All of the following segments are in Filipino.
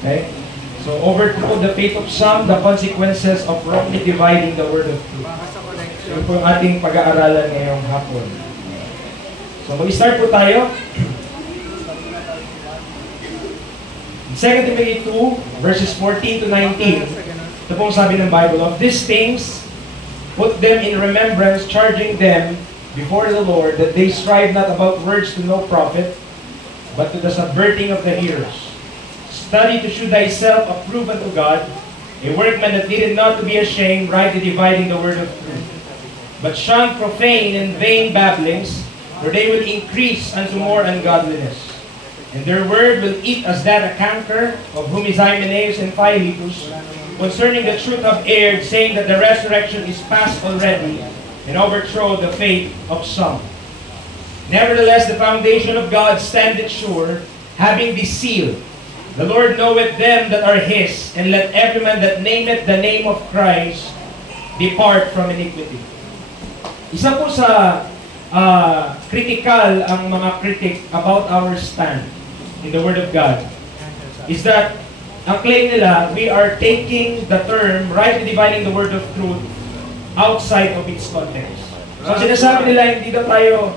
Okay? So, overthrow the faith of some, the consequences of wrongly dividing the word of truth. Ito po yung ating pag-aaralan ngayong hapon. So, mag-start po tayo. 2 Timothy 2, verses 14 to 19. Ito pong sabi ng Bible, of these things, put them in remembrance, charging them before the Lord, that they strive not about words to no profit, but to the subverting of the hearers. Study to shew thyself approved unto God, a workman that needed not to be ashamed, rightly dividing the word of truth. But shun profane and vain babblings, for they will increase unto more ungodliness. And their word will eat as that a canker, of whom is Hymenaeus and Philetus, concerning the truth have erred, saying that the resurrection is past already, and overthrow the faith of some. Nevertheless, the foundation of God standeth sure, having this seal, the Lord knoweth them that are His, and let every man that nameth the name of Christ depart from iniquity. Isa po sa critical ang mga critic about our stand in the Word of God is that ang claim nila, we are taking the term, rightly dividing the word of truth, outside of its context. So sinasabi nila, hindi daw tayo,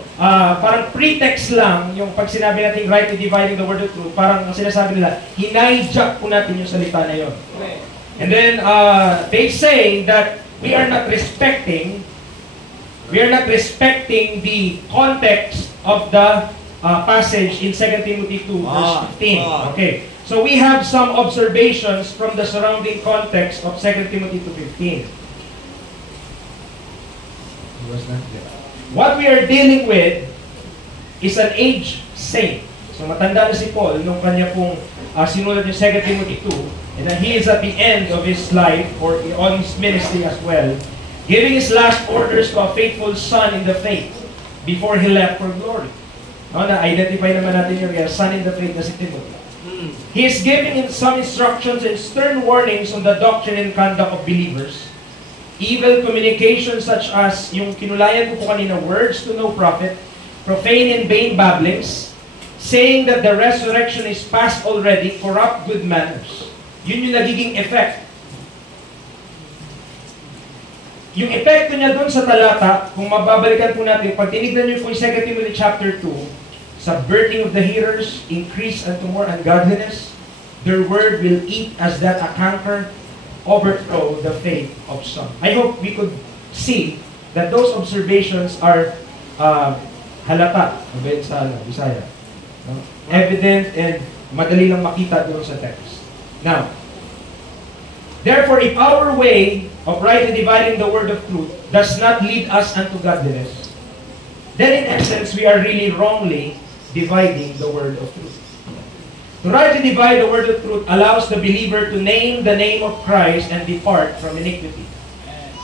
parang pretext lang, yung pag sinabi natin rightly dividing the word of truth, parang ang sinasabi nila, hinayjack po natin yung salita na yun. And then, they say that we are not respecting the context of the passage in 2 Timothy 2, verse 15. Okay. So we have some observations from the surrounding context of 2 Timothy 2:15. What we are dealing with is an aged saint. So matanda na si Paul nung kanya pong sinulat yung 2 Timothy 2, and then he is at the end of his life or on his ministry as well, giving his last orders to a faithful son in the faith before he left for glory. No, na-identify naman natin yung son in the faith na si Timothy. He is giving him some instructions and stern warnings on the doctrine and conduct of believers. Evil communication such as yung kinulayan ko po kanina, words to no profit, profane and vain babblings, saying that the resurrection is past already, corrupt good manners. Yun yung nagiging effect. Yung epekto niya doon sa talata, kung mababalikan po natin, pag tinignan niyo po yung 2 Timothy chapter 2, subverting of the hearers, increase unto more ungodliness, their word will eat as that a canker, overthrow the faith of some. I hope we could see that those observations are halata, sa Bisaya. No? Evident and madali lang makita doon sa text. Now, therefore, if our way of rightly dividing the word of truth does not lead us unto godliness, then in essence, we are really wrongly dividing the word of truth. To rightly divide the word of truth allows the believer to name the name of Christ and depart from iniquity.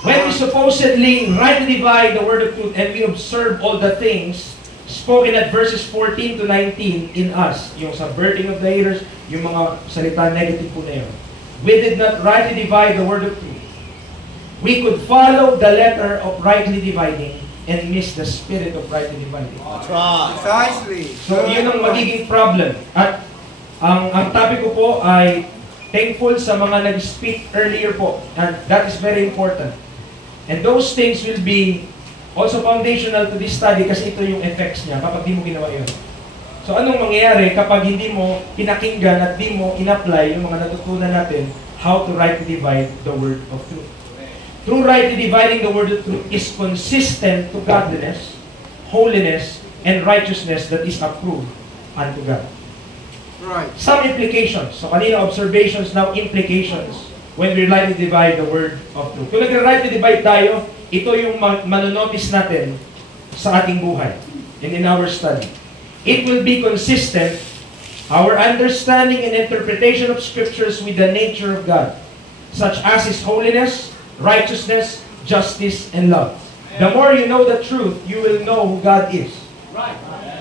When we supposedly rightly divide the word of truth and we observe all the things spoken at verses 14 to 19 in us, yung subverting of the hearers, yung mga salita negative po na yun, we did not rightly divide the word of truth. We could follow the letter of rightly dividing and miss the spirit of rightly dividing. That's right. Precisely. So, yun ang magiging problem. At ang topic ko po ay thankful sa mga nag-speak earlier po. And that is very important. And those things will be also foundational to this study kasi ito yung effects niya kapag di mo ginawa yun. So, anong mangyayari kapag hindi mo pinakinggan at di mo in-apply yung mga natutunan natin how to rightly divide the word of truth? True rightly dividing the word of truth is consistent to godliness, holiness, and righteousness that is approved unto God. Right. Some implications. So kanina observations, now implications when we rightly divide the word of truth. Kung nag-rightly divide tayo, ito yung manonotice natin sa ating buhay and in our study. It will be consistent, our understanding and interpretation of scriptures with the nature of God, such as His holiness, righteousness, justice, and love. The more you know the truth, you will know who God is. Right.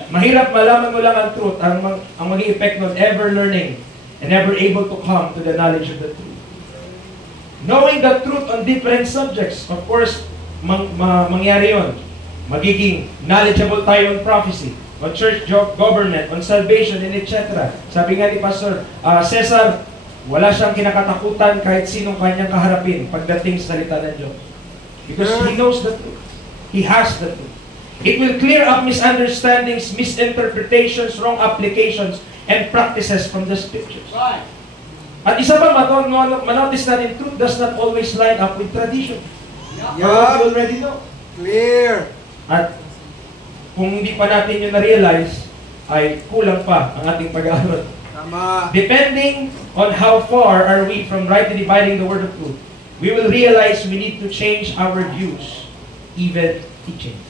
Mahirap malaman mo lang ang truth, ang maging effect nun, ever learning and ever able to come to the knowledge of the truth. Knowing the truth on different subjects, of course, mangyari yun. Magiging knowledgeable tayo on prophecy, on church government, on salvation, and etc. Sabi nga ni Pastor Cesar, wala siyang kinakatakutan kahit sinong kanyang kaharapin pagdating sa salita ng Diyos. Because he knows the truth. He has the truth. It will clear up misunderstandings, misinterpretations, wrong applications, and practices from the Scriptures. At isa pa, manotice natin, truth does not always line up with tradition. You already know. Clear. At kung hindi pa natin yun na-realize, ay kulang pa ang ating pag-aaral. Tama. Depending on how far are we from rightly dividing the word of truth, we will realize we need to change our views, even teachings.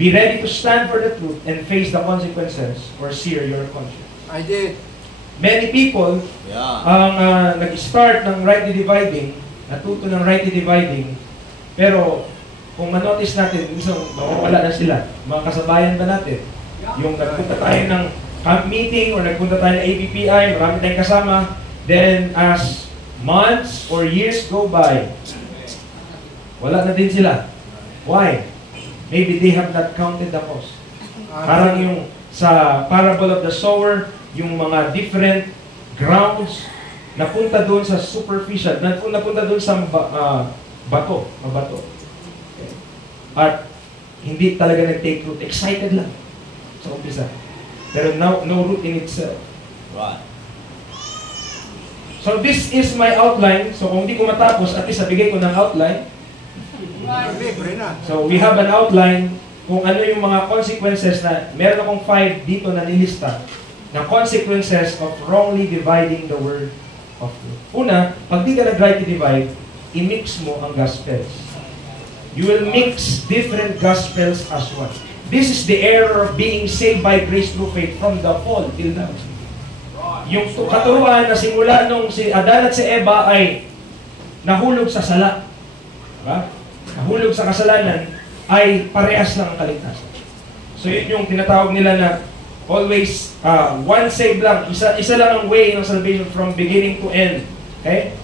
Be ready to stand for the truth and face the consequences or sear your conscience. I did. Many people ang nag-start ng rightly dividing, natuto ng rightly dividing, pero kung manotice natin, minsan mawawala na sila. Mga kasabayan ba natin? Yung nagpunta tayo ng camp meeting or nagpunta tayo ng ABPI, marami tayong kasama, then as months or years go by, wala na din sila. Why? Maybe they have not counted the cost. Parang yung sa parable of the sower, yung mga different grounds, napunta doon sa superficial, napunta doon sa mabato. At hindi talaga nag-take root. Excited lang sa umpisa. Pero no root in itself. Right. So this is my outline. So kung hindi ko matapos, at least nabigay ko ng outline. Libre na. So we have an outline kung ano yung mga consequences na, meron akong 5 dito na nilista, na consequences of wrongly dividing the word of truth. Una, pag di ka nag-rightly divide, i-mix mo ang gospels. You will mix different gospels as one. This is the error of being saved by grace through faith from the fall till now. Yung katuruan na simula nung si Adan at si Eva ay nahulog sa sala. Diba? Nahulog sa kasalanan ay parehas lang ang kaligtasan. So yun yung tinatawag nila na always one save lang. Isa lang ang way ng salvation from beginning to end. Okay?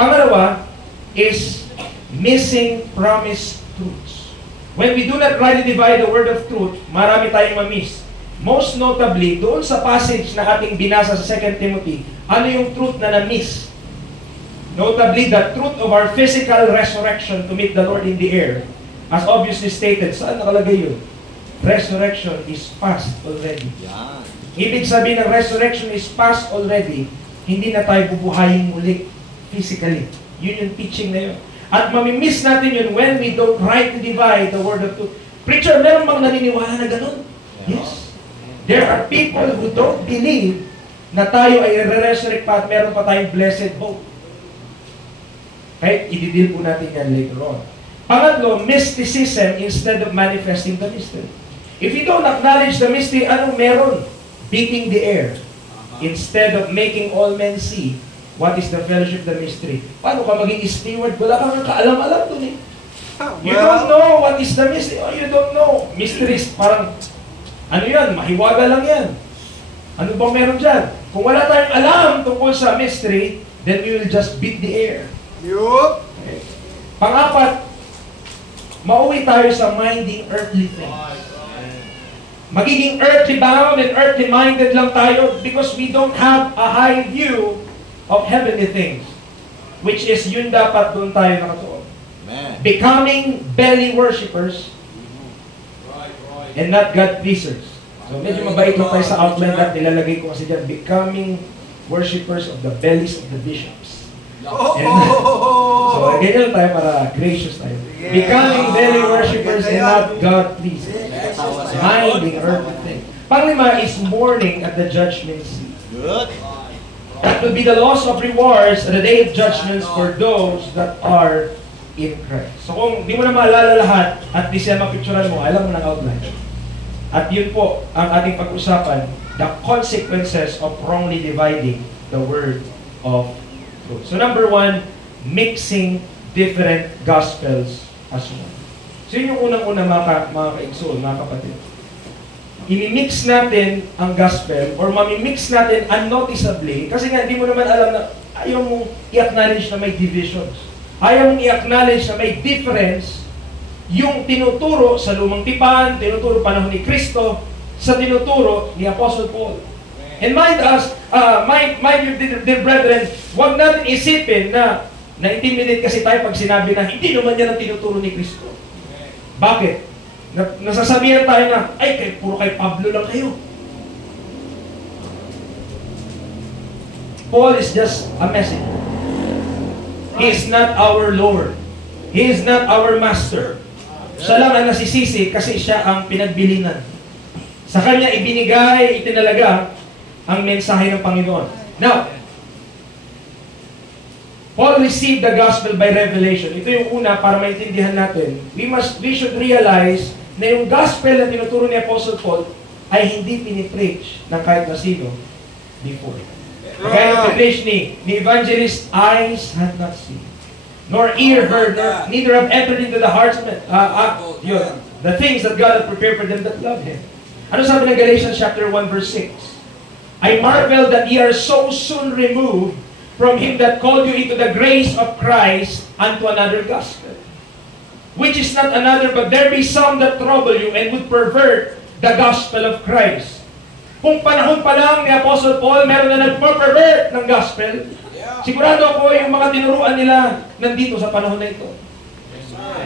Pangalawa is missing promised truths. When we do not rightly divide the word of truth, marami tayong ma-miss. Most notably, doon sa passage na ating binasa sa 2 Timothy, ano yung truth na na-miss? Notably, the truth of our physical resurrection to meet the Lord in the air. As obviously stated, saan nakalagay yun? Resurrection is past already. Yan. Ibig sabihin ng resurrection is past already, hindi na tayo bubuhayin muli physically. Yun yung teaching na yun. At mamimiss natin yun when we don't rightly divide the word of truth. Preacher, meron bang naniniwala na ganun? Yes. There are people who don't believe na tayo ay re-resurrect pa at meron pa tayong blessed hope. Kahit i-deal po natin yan later on. Pangatlo, mysticism instead of manifesting the mystery. If you don't acknowledge the mystery, anong meron? Beating the air. Instead of making all men see what is the fellowship of the mystery. Paano ka maging steward? Wala kang kaalam-alam dun eh. You don't know what is the mystery. Oh, you don't know. Mysteries, parang, ano yan? Mahiwaga lang yan. Ano bang meron dyan? Kung wala tayong alam tungkol sa mystery, then we will just beat the air. Yup. Okay. Pang-apat, mauwi tayo sa minding earthly things. Magiging earthly bound and earthly minded lang tayo because we don't have a high view of heavenly things. Which is yun dapat doon tayo nakatuon. Becoming belly worshippers and not God pleasers. So medyo mabait lang tayo sa outline at nilalagay ko kasi dyan, becoming worshippers of the bellies of the bishops. So ganyan tayo para gracious tayo. Becoming belly worshippers and not God pleasers. Minding earthly things. Panglima is mourning at the judgment seat. Good. That will be the loss of rewards at the day of judgments for those that are in Christ. So kung di mo na maalala lahat at di siya mapicturan mo, alam mo ng outline. At yun po ang ating pag-usapan, the consequences of wrongly dividing the word of truth. So number 1, mixing different gospels as one. So yun yung unang-una mga kaigsoon, mga kapatid. I-mix natin ang gospel or mamimix natin unnoticeably kasi nga hindi mo naman alam na ayaw mong i-acknowledge na may divisions. Ayaw mong i-acknowledge na may difference yung tinuturo sa lumang tipan, tinuturo panahon ni Kristo, sa tinuturo ni Apostle Paul. And mind us, mind you, dear brethren, huwag natin isipin na na-intimidate kasi tayo pag sinabi na hindi naman yan ang tinuturo ni Kristo. Bakit? Nasasabihan tayo na, ay, puro kay Pablo lang kayo. Paul is just a messenger. He is not our Lord. He is not our master. Siya lang ang nasisisi kasi siya ang pinagbilinan. Sa kanya ibinigay, itinalaga ang mensahe ng Panginoon. Now, Paul received the gospel by revelation. Ito yung una para maintindihan natin. We should realize na yung gospel na tinuturo ni Apostle Paul ay hindi pinipreach ng kahit na sino before. Kaya yung pinipreach ni evangelist, eyes had not seen, nor ear heard, neither have entered into the hearts of men. The things that God had prepared for them that love Him. Ano sabi ng Galatians chapter 1 verse 6? I marvel that ye are so soon removed from Him that called you into the grace of Christ unto another gospel, which is not another, but there be some that trouble you and would pervert the gospel of Christ. Kung panahon pa lang ni Apostle Paul, meron na nag-pervert ng gospel, sigurado ako yung mga tinuruan nila nandito sa panahon na ito.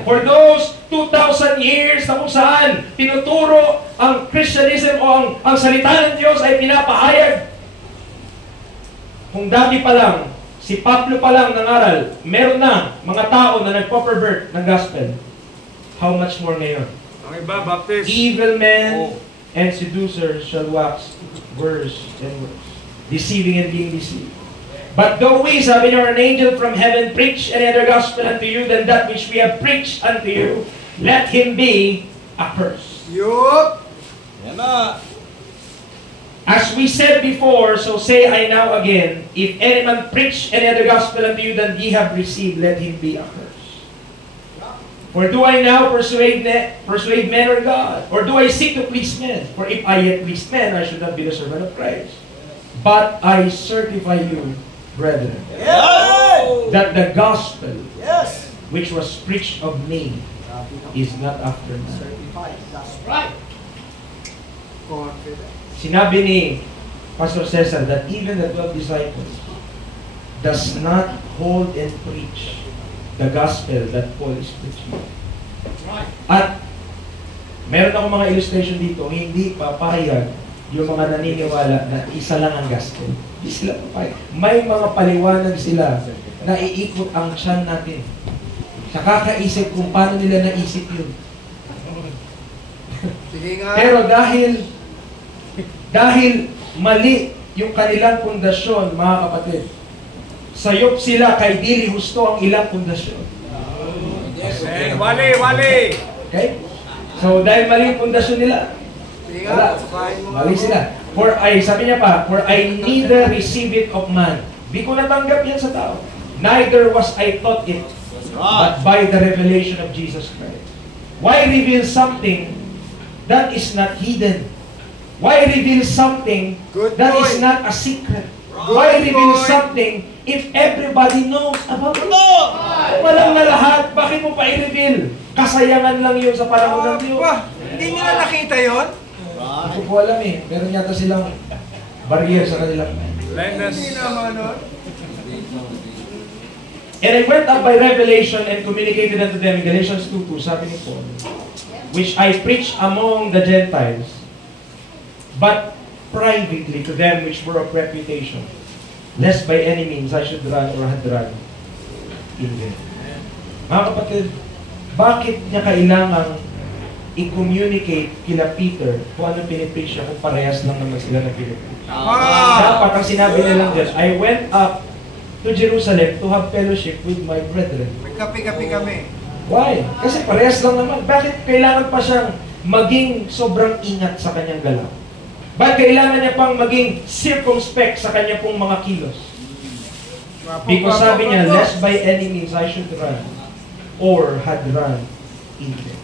For those 2,000 years na kung saan tinuturo ang Christianism o ang salita ng Diyos ay pinapahayag. Kung dati pa lang, si Pablo pa lang nangaral, meron na mga tao na nagpo-pervert ng gospel. How much more ngayon? Ang iba, Baptist. Evil men and seducers shall wax worse and worse, deceiving and being deceived. But though we, sabi niyo, an angel from heaven preach any other gospel unto you than that which we have preached unto you, let him be accursed. Yup. Yan na. As we said before, so say I now again, if any man preach any other gospel unto you than ye have received, let him be accursed. For do I now persuade men or God? Or do I seek to please men? For if I yet please men, I should not be the servant of Christ. But I certify you, brethren, that the gospel which was preached of me is not after man. Right. Sinabi ni Pastor Cesar that even the 12 disciples does not hold and preach the gospel that Paul is preaching. Right. At meron akong mga illustration dito, hindi papayag yung mga naniniwala na isa lang ang gospel. Hindi sila papayag. May mga paliwanag sila na iikot ang tiyan natin. Nakakaisip kung paano nila naisip yun. Sige nga. Pero dahil mali yung kanilang pundasyon, mga kapatid, sayop sila kay dili husto ang ilang pundasyon. Wali. Okay? So, dahil mali yung pundasyon nila, Sige wala. nga. Sukain mo. Mali sila. Sabi niya pa, for I neither receive it of man. Di ko natanggap yan sa tao. Neither was I taught it, but by the revelation of Jesus Christ. Why reveal something that is not hidden? Why reveal something that is not a secret? Why reveal something if everybody knows about it? Walang na lahat, bakit mo pa i-reveal? Kasayangan lang yun sa panahon ng Diyos. Hindi nyo na nakita yun? Hindi ko alam eh. Meron yata silang barrier sa kanilang. Hindi naman nun. And I went up by revelation and communicated unto them in Galatians 2:2, sabi ni Paul, which I preach among the Gentiles, but privately to them which were of reputation, lest by any means I should run or had run in vain. Mga kapatid, bakit niya kailangang i-communicate kila Peter kung ano pinipreach niya kung parehas lang naman sila na pinipreach? Dapat ang sinabi niya lang dyan, I went up to Jerusalem to have fellowship with my brethren. May kapi-kapi kami. Why? Kasi parehas lang naman. Bakit kailangan pa siyang maging sobrang ingat sa kanyang galaw? Bakit kailangan niya pang maging circumspect sa kanya pong mga kilos? Because sabi niya, lest by any means I should run or had run in vain.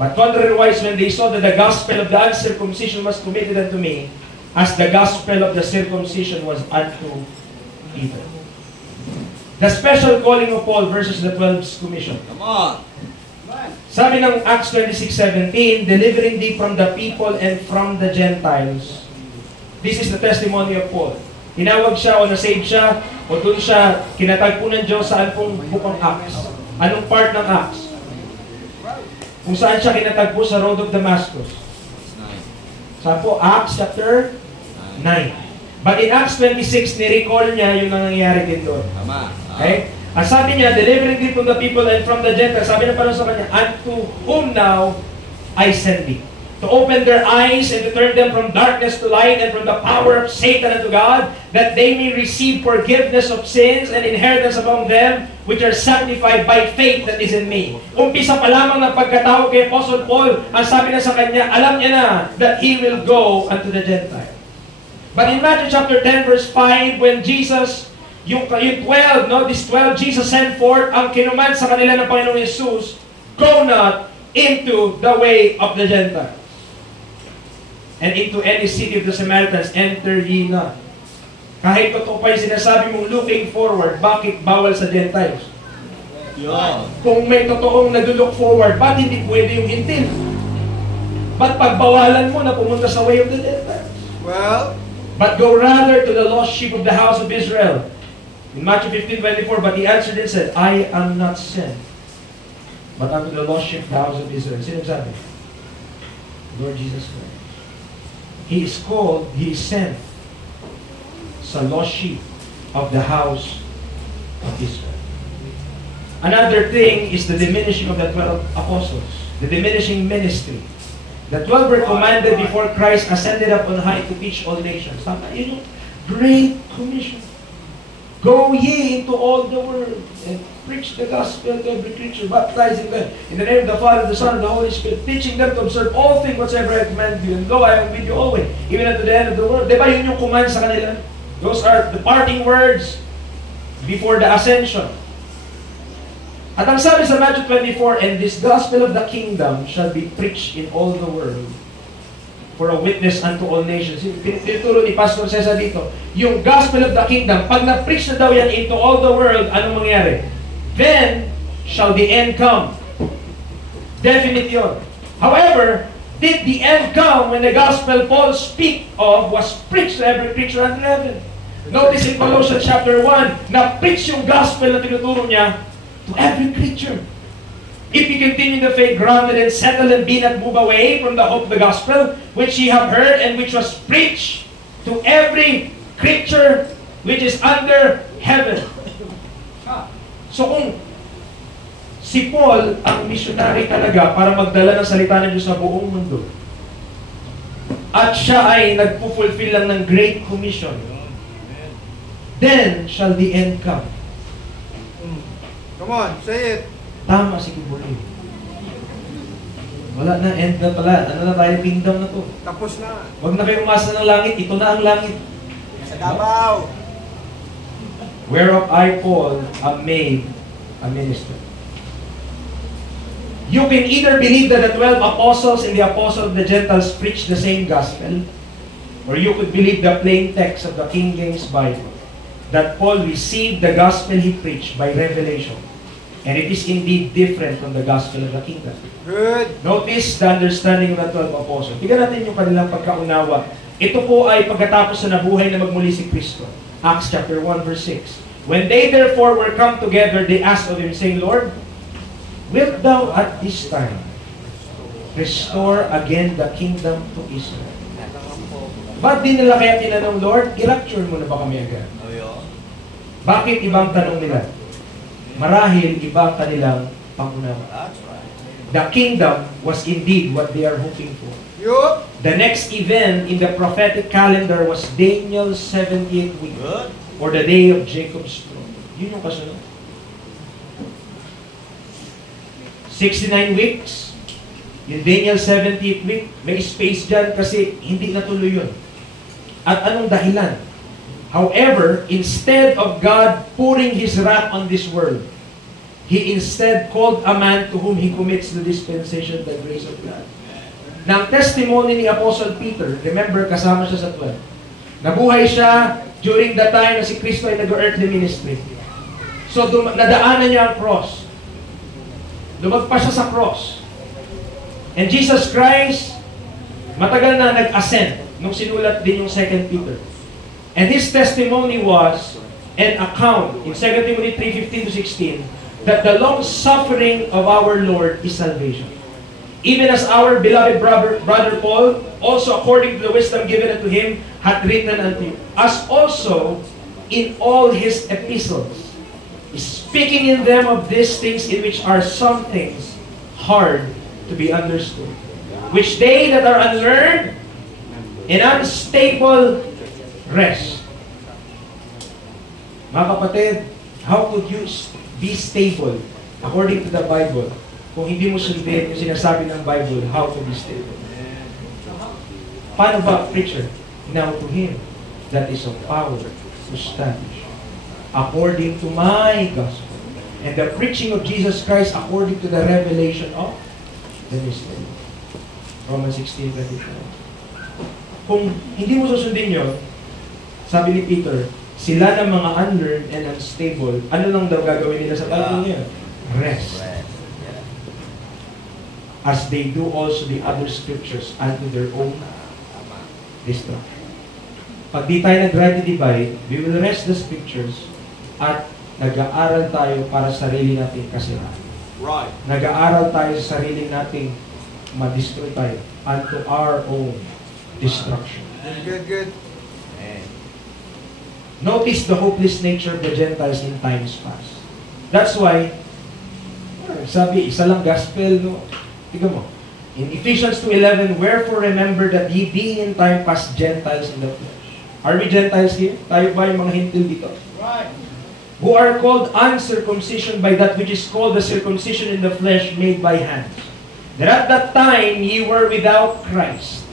But contrariwise, when they saw that the gospel of the uncircumcision was committed unto me, as the gospel of the circumcision was unto Peter. The special calling of Paul versus the 12's commission. Come on. Sabi ng Acts 26:17, delivering thee from the people and from the Gentiles This is the testimony of Paul. Tinawag siya o na-save siya o doon siya kinatagpo ng Diyos saan pong bukang Acts. Anong part ng Acts? Kung saan siya kinatagpo sa road of Damascus. Saan po? Acts chapter 9. But in Acts 26, ni-recall niya yung nangyayari din doon. Okay? Ang sabi niya, delivering thee from the people and from the Gentiles, sabi na pala sa kanya, unto whom now I send thee, to open their eyes and to turn them from darkness to light and from the power of Satan unto God, that they may receive forgiveness of sins and inheritance among them which are sanctified by faith that is in me. Umpisa pa lamang ng pagkatawag kay Apostle Paul, ang sabi na sa kanya, alam niya na that he will go unto the Gentiles. But in Matthew chapter 10 verse 5, when Jesus, yung 12, no, this 12, Jesus sent forth ang kinuman sa kanila ng Panginoong Jesus, go not into the way of the Gentiles, and into any city of the Samaritans, enter ye not. Kahit totoo pa yung sinasabi mong looking forward, bakit bawal sa Gentiles? Kung may totoong nag-look forward, bakit hindi pwede yung hintil? Ba't pagbawalan mo na pumunta sa way of the Gentiles? Well, but go rather to the lost sheep of the house of Israel. In Matthew 15:24, but he answered and said, I am not sent, but unto the lost sheep of the house of Israel. Sino sabi? Lord Jesus Christ. He is called, he is sent sa lost sheep of the house of Israel. Another thing is the diminishing of the 12 apostles, the diminishing ministry. The 12 were commanded before Christ ascended up on high to teach all nations. Tama, yun yung great commission. Go ye into all the world and preach the gospel to every creature, baptizing them in the name of the Father, the Son, and the Holy Spirit, teaching them to observe all things whatsoever I command you. And lo, I am with you always, even unto the end of the world. Diba yun yung command sa kanila? Those are the parting words before the ascension. At ang sabi sa Matthew 24, and this gospel of the kingdom shall be preached in all the world for a witness unto all nations. Tinuturo ni Pastor Cesar dito, yung gospel of the kingdom, pag na-preach na daw yan into all the world, anong mangyari? Then shall the end come. Definite yun. However, did the end come when the gospel Paul speak of was preached to every creature under heaven? Notice in Colossians chapter 1, na-preach yung gospel na tinuturo niya to every creature. If you continue the faith, grounded and settled, and be not move away from the hope of the gospel, which ye have heard, and which was preached to every creature which is under heaven. So kung si Paul ang missionary talaga para magdala ng salita ng Diyos sa buong mundo, at siya ay nagpo-fulfill lang ng Great Commission, then shall the end come. come on, say it. Tama si Kibuli. Wala na, end na pala. Ano na tayo, kingdom na to. Tapos na. Huwag na kayo umasa ng langit. Ito na ang langit. Sa Davao. Whereof I, Paul, am made a minister. You can either believe that the 12 apostles and the apostle of the Gentiles preach the same gospel, or you could believe the plain text of the King James Bible, that Paul received the gospel he preached by revelation. And it is indeed different from the gospel of the kingdom. Good. Notice the understanding of the 12 apostles. Tignan natin yung kanilang pagkaunawa. Ito po ay pagkatapos na nabuhay na magmuli si Kristo. Acts chapter 1 verse 6. When they therefore were come together, they asked of him, saying, Lord, wilt thou at this time restore again the kingdom to Israel? Ba't di nila kaya tinanong, Lord, i-rapture mo na ba kami agad? Bakit ibang tanong nila? Marahil iba kanilang pangunawa. The kingdom was indeed what they are hoping for. Yup. The next event in the prophetic calendar was Daniel's 70th week, or the day of Jacob's throne. Yun yung kasunod. 69 weeks, yung Daniel's 70th week, may space dyan kasi hindi natuloy yun. At anong dahilan? However, instead of God pouring His wrath on this world, He instead called a man to whom He commits the dispensation of the grace of God. Nang testimony ni Apostle Peter, remember, kasama siya sa 12. Nabuhay siya during the time na si Kristo ay nag-earthly ministry. So, nadaanan niya ang cross. Lumagpas siya sa cross. And Jesus Christ, matagal na nag-ascend. nung sinulat din yung 2 Peter. And his testimony was an account in 2 Timothy 3:15-16 that the long suffering of our Lord is salvation. Even as our beloved brother Paul, also according to the wisdom given unto him, hath written unto you, as also in all his epistles, speaking in them of these things in which are some things hard to be understood, which they that are unlearned and unstable rest. Mga kapatid, how could you be stable according to the Bible kung hindi mo sundin yung sinasabi ng Bible, how to be stable? Paano ba, preacher? Now to him that is of power to establish according to my gospel and the preaching of Jesus Christ according to the revelation of the mystery. Romans 16:25. Kung hindi mo susundin yun, sabi ni Peter, sila ng mga unlearned and unstable, ano lang daw gagawin nila sa Bible niya? Rest. As they do also the other scriptures unto their own destruction. Pag di tayo nag-divide, we will rest the scriptures at nag-aaral tayo para sa sarili natin kasiraan. Right. Nag-aaral tayo sa sarili natin ma-destroy tayo unto our own destruction. Good. Notice the hopeless nature of the Gentiles in times past. That's why, sabi, isa lang gospel, no? Tignan mo. In Ephesians 2:11, wherefore remember that ye being in time past Gentiles in the flesh. Are we Gentiles here? Tayo ba yung mga hintil dito? Right. Who are called uncircumcision by that which is called the circumcision in the flesh made by hands. That at that time ye were without Christ,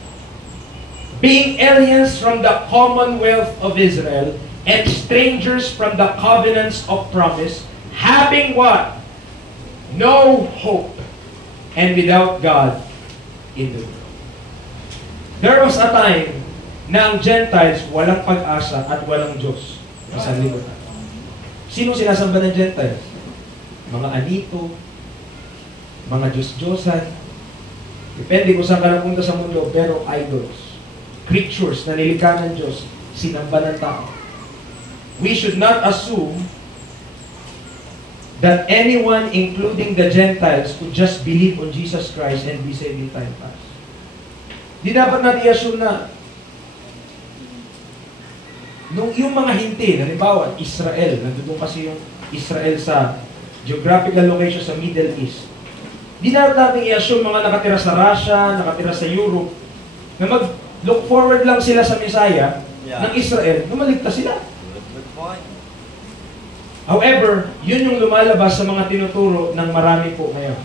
being aliens from the commonwealth of Israel, and strangers from the covenants of promise, having what? No hope, and without God in the world. There was a time na ang Gentiles walang pag-asa at walang Diyos sa sanlibutan. Sino sinasamba ng Gentiles? Mga anito, mga Diyos-Diyosan, depende kung saan ka napunta sa mundo, pero idols, creatures na nilikha ng Diyos, sinamba ng tao. We should not assume that anyone, including the Gentiles, could just believe on Jesus Christ and be saved in time past. Di dapat natin i-assume na nung yung mga hinti, halimbawa, Israel, nandun kasi yung Israel sa geographical location sa Middle East. Di dapat natin i-assume mga nakatira sa Russia, nakatira sa Europe, na mag-look forward lang sila sa Messiah ng Israel, na maligtas sila. Good point. However, yun yung lumalabas sa mga tinuturo ng marami po ngayon.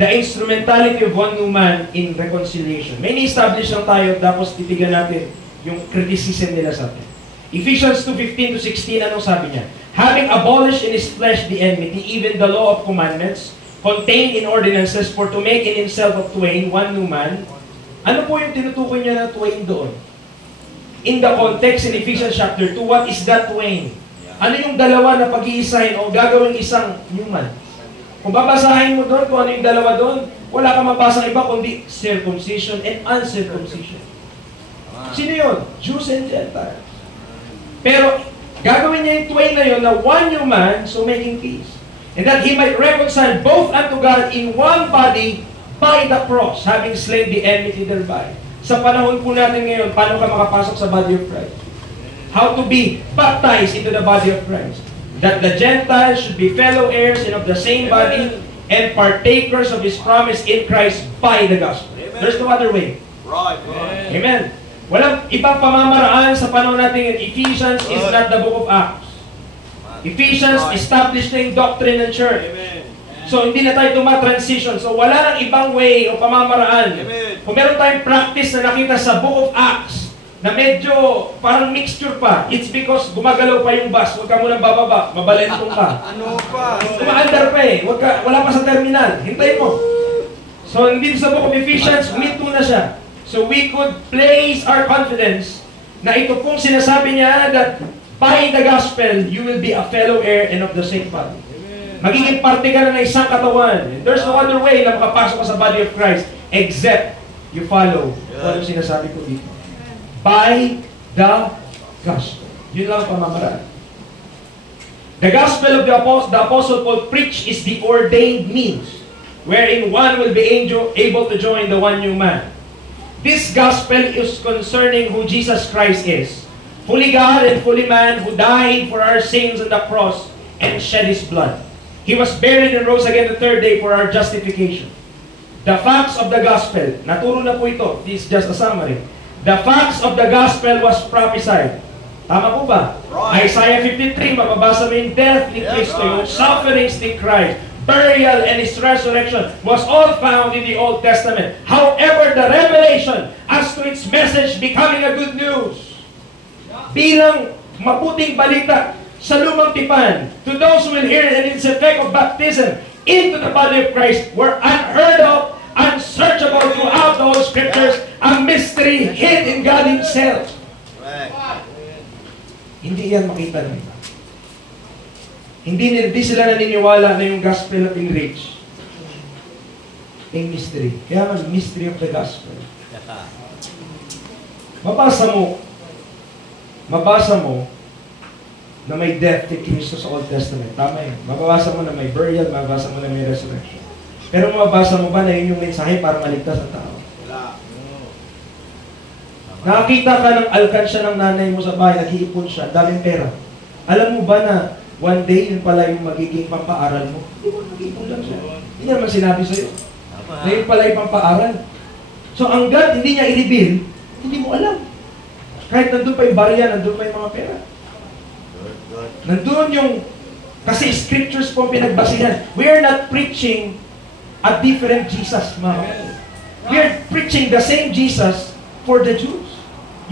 The instrumentality of one new man in reconciliation. May ni-establish lang tayo, tapos titigan natin yung criticism nila sa atin. Ephesians 2:15-16, anong sabi niya? Having abolished in his flesh the enmity, even the law of commandments, contained in ordinances, for to make in himself of twain one new man. Ano po yung tinutukoy niya na twain doon? In the context in Ephesians chapter 2, what is that twain? Ano yung dalawa na pag-iisahin o gagawing isang new man? Kung babasahin mo doon, kung ano yung dalawa doon, wala kang mabasang iba kundi circumcision and uncircumcision. Sino yun? Jews and Gentiles. Pero gagawin niya yung twain na yun na one new man, so making peace. And that he might reconcile both unto God in one body by the cross, having slain the enmity thereby. Sa panahon po natin ngayon, paano ka makapasok sa body of Christ? How to be baptized into the body of Christ. That the Gentiles should be fellow heirs and of the same body and partakers of His promise in Christ by the gospel. Amen. There's no other way. Right. Amen. Walang ibang pamamaraan sa panahon natin. Ephesians is not the book of Acts. Ephesians established na yung doctrine ng church. Amen. So, hindi na tayo tuma-transition. So, wala nang ibang way o pamamaraan. Amen. Kung meron tayong practice na nakita sa book of Acts, na medyo parang mixture pa, it's because gumagalaw pa yung bus. Huwag ka munang bababa, mabalentong ka. Ano pa? Kumaandar pa eh. Wala pa sa terminal. Hintayin mo. So, hindi sa book of Ephesians, huminto na siya. So, we could place our confidence na ito pong sinasabi niya that by the gospel, you will be a fellow heir and of the same body. Magiging parte ka na ng isang katawan. There's no other way na makapasok ka sa body of Christ except you follow kung anong sinasabi ko dito. By the gospel. Yun lang ang pamamaraan. The gospel of the Apostle Paul preached is the ordained means wherein one will be able to join the one new man. This gospel is concerning who Jesus Christ is, fully God and fully man, who died for our sins on the cross and shed His blood. He was buried and rose again the third day for our justification. The facts of the gospel, naturo na po ito, this is just a summary. The facts of the gospel was prophesied. Tama po ba? Right. Isaiah 53, mababasa mo yung death ni Kristo, yung sufferings ni Christ, burial and His resurrection was all found in the Old Testament. However, the revelation as to its message becoming a good news, bilang mabuting balita sa lumang tipan, to those who will hear it and its effect of baptism into the body of Christ were unheard of, unsearchable throughout the whole Scriptures, a mystery hid in God Himself. Hindi yan makita nila. Hindi sila naniniwala na yung gospel of enrich ay mystery. Kaya nga, mystery of the gospel. Mabasa mo na may death ni Kristo sa Old Testament. Tama yun. Mababasa mo na may burial, mababasa mo na may resurrection. Pero mababasa mo ba na yun yung mensahe para maligtas ang tao? Nakakita ka ng alkansya ng nanay mo sa bahay, nag-iipon siya, daming pera. Alam mo ba na one day, yun pala yung magiging pampaaral mo? Hindi mo, nag-iipon lang siya. Hindi naman sinabi sa'yo. Na yun pala yung pampaaral. So, ang God, hindi niya i-reveal, hindi mo alam. Kahit nandun pa yung barya, nandun pa yung mga pera. Nandun yung, kasi scriptures po ang pinagbasihan. We are not preaching a different Jesus, mga kapatid. We are preaching the same Jesus for the Jews.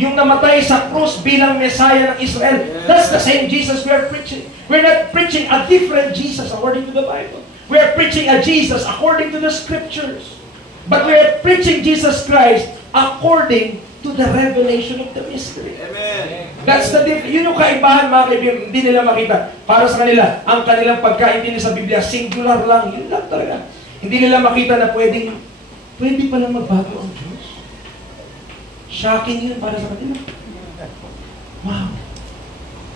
Yung namatay sa krus bilang Messiah ng Israel. That's the same Jesus we are preaching. We're not preaching a different Jesus according to the Bible. We are preaching a Jesus according to the Scriptures. But we are preaching Jesus Christ according to the revelation of the mystery. Amen. That's the difference. Yun yung kaibahan, mga kaibigan, hindi nila makita. Para sa kanila, ang kanilang pagkaintindi sa Biblia, singular lang. Yun lang talaga. Hindi nila makita na pwede palang magbago ang Diyos. Shocking yun para sa kanila. Wow.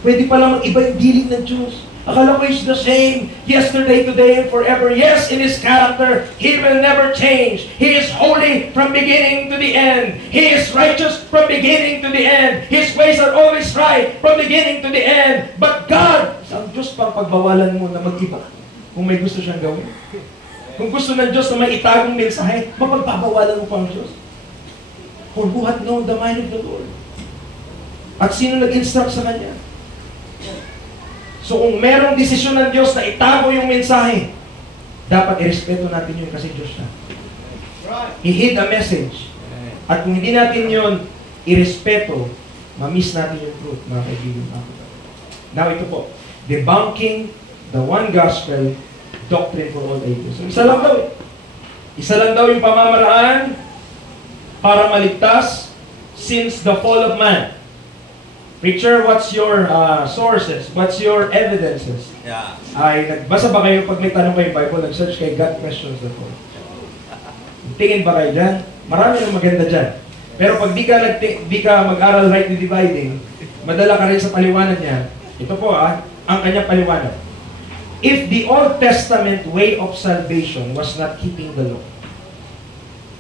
Pwede palang mag-iba yung dealing ng Diyos. Akala ko is the same yesterday, today, and forever. Yes, in His character, He will never change. He is holy from beginning to the end. He is righteous from beginning to the end. His ways are always right from beginning to the end. But God, ang Diyos pang pagbawalan mo na mag-iba kung may gusto siyang gawin. Kung gusto ng Diyos na may itagong mensahe, mapagbabawalan mo pa ang Diyos. For who hath known the mind of the Lord? At sino nag-instruct sa Kanya? So kung merong desisyon ng Diyos na itago yung mensahe, dapat irespeto natin yun kasi Diyos na. He hid a message. At kung hindi natin yun irespeto, ma-miss natin yung truth, mga kaibigan. Now ito po, debunking the one gospel doctrine for all ages. So isa lang daw eh. Isa lang daw yung pamamaraan para maligtas since the fall of man. Preacher, what's your sources? What's your evidences? Yeah. Ay, nagbasa ba kayo pag may tanong kayo Bible, nag-search kay God questions na po? Tingin ba kayo dyan? Marami nang maganda dyan. Pero pag di ka mag-aral rightly dividing, madala ka rin sa paliwanag niya. Ito po ang kanyang paliwanag. If the Old Testament way of salvation was not keeping the law,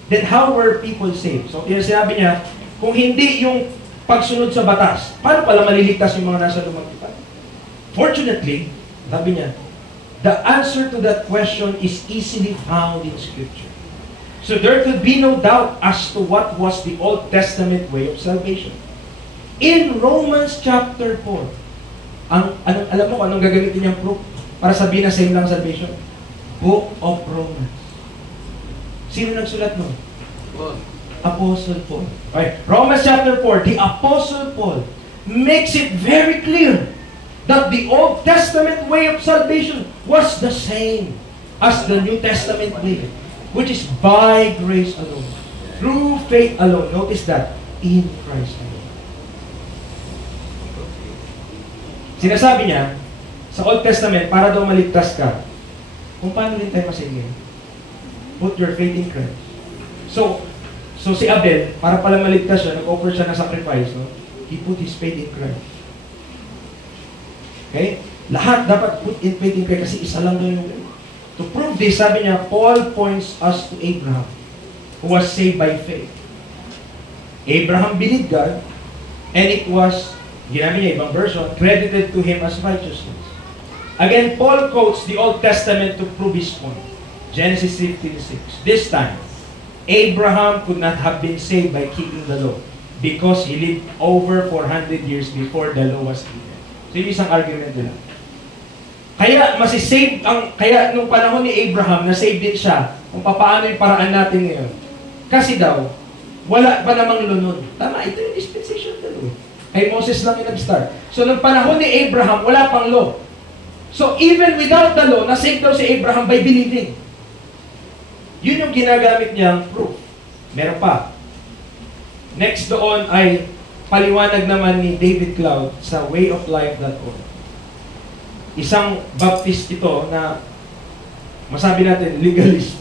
then how were people saved? So, sinabi niya, kung hindi yung pagsunod sa batas, paano pala maliligtas yung mga nasa lumang tipan? Fortunately, sabi niya, the answer to that question is easily found in Scripture. So there could be no doubt as to what was the Old Testament way of salvation. In Romans chapter 4, alam mo anong gagamitin niyang proof para sabihin na same lang salvation? Book of Romans. Sino nagsulat nun? Apostle Paul. Okay. Romans chapter 4, the Apostle Paul makes it very clear that the Old Testament way of salvation was the same as the New Testament way, which is by grace alone, through faith alone. Notice that, in Christ alone. Sinasabi niya, sa Old Testament, para daw maligtas ka, kung paano rin tayo masigil? Put your faith in Christ. So, So si Abel, para pala maligtas siya, nag-offer siya ng sacrifice, no? He put his faith in Christ. Okay? Lahat dapat put in faith in Christ kasi isa lang doon yung... To prove this, sabi niya, Paul points us to Abraham, who was saved by faith. Abraham believed God, and it was, ginamit niya ibang version, credited to him as righteousness. Again, Paul quotes the Old Testament to prove his point. Genesis 15:6. This time, Abraham could not have been saved by keeping the law because he lived over 400 years before the law was given. So, yun isang argument nila. Kaya masisave kaya nung panahon ni Abraham, na-save din siya kung paano yung paraan natin ngayon. Kasi daw, wala pa namang lunod. Tama, ito yung dispensation ng law. Kay Moses lang yung nag-start. So, nung panahon ni Abraham, wala pang law. So, even without the law, na-save daw si Abraham by believing. Yun yung ginagamit niyang proof. Meron pa. Next doon ay paliwanag naman ni David Cloud sa wayoflife.org. Isang Baptist ito na masabi natin legalist.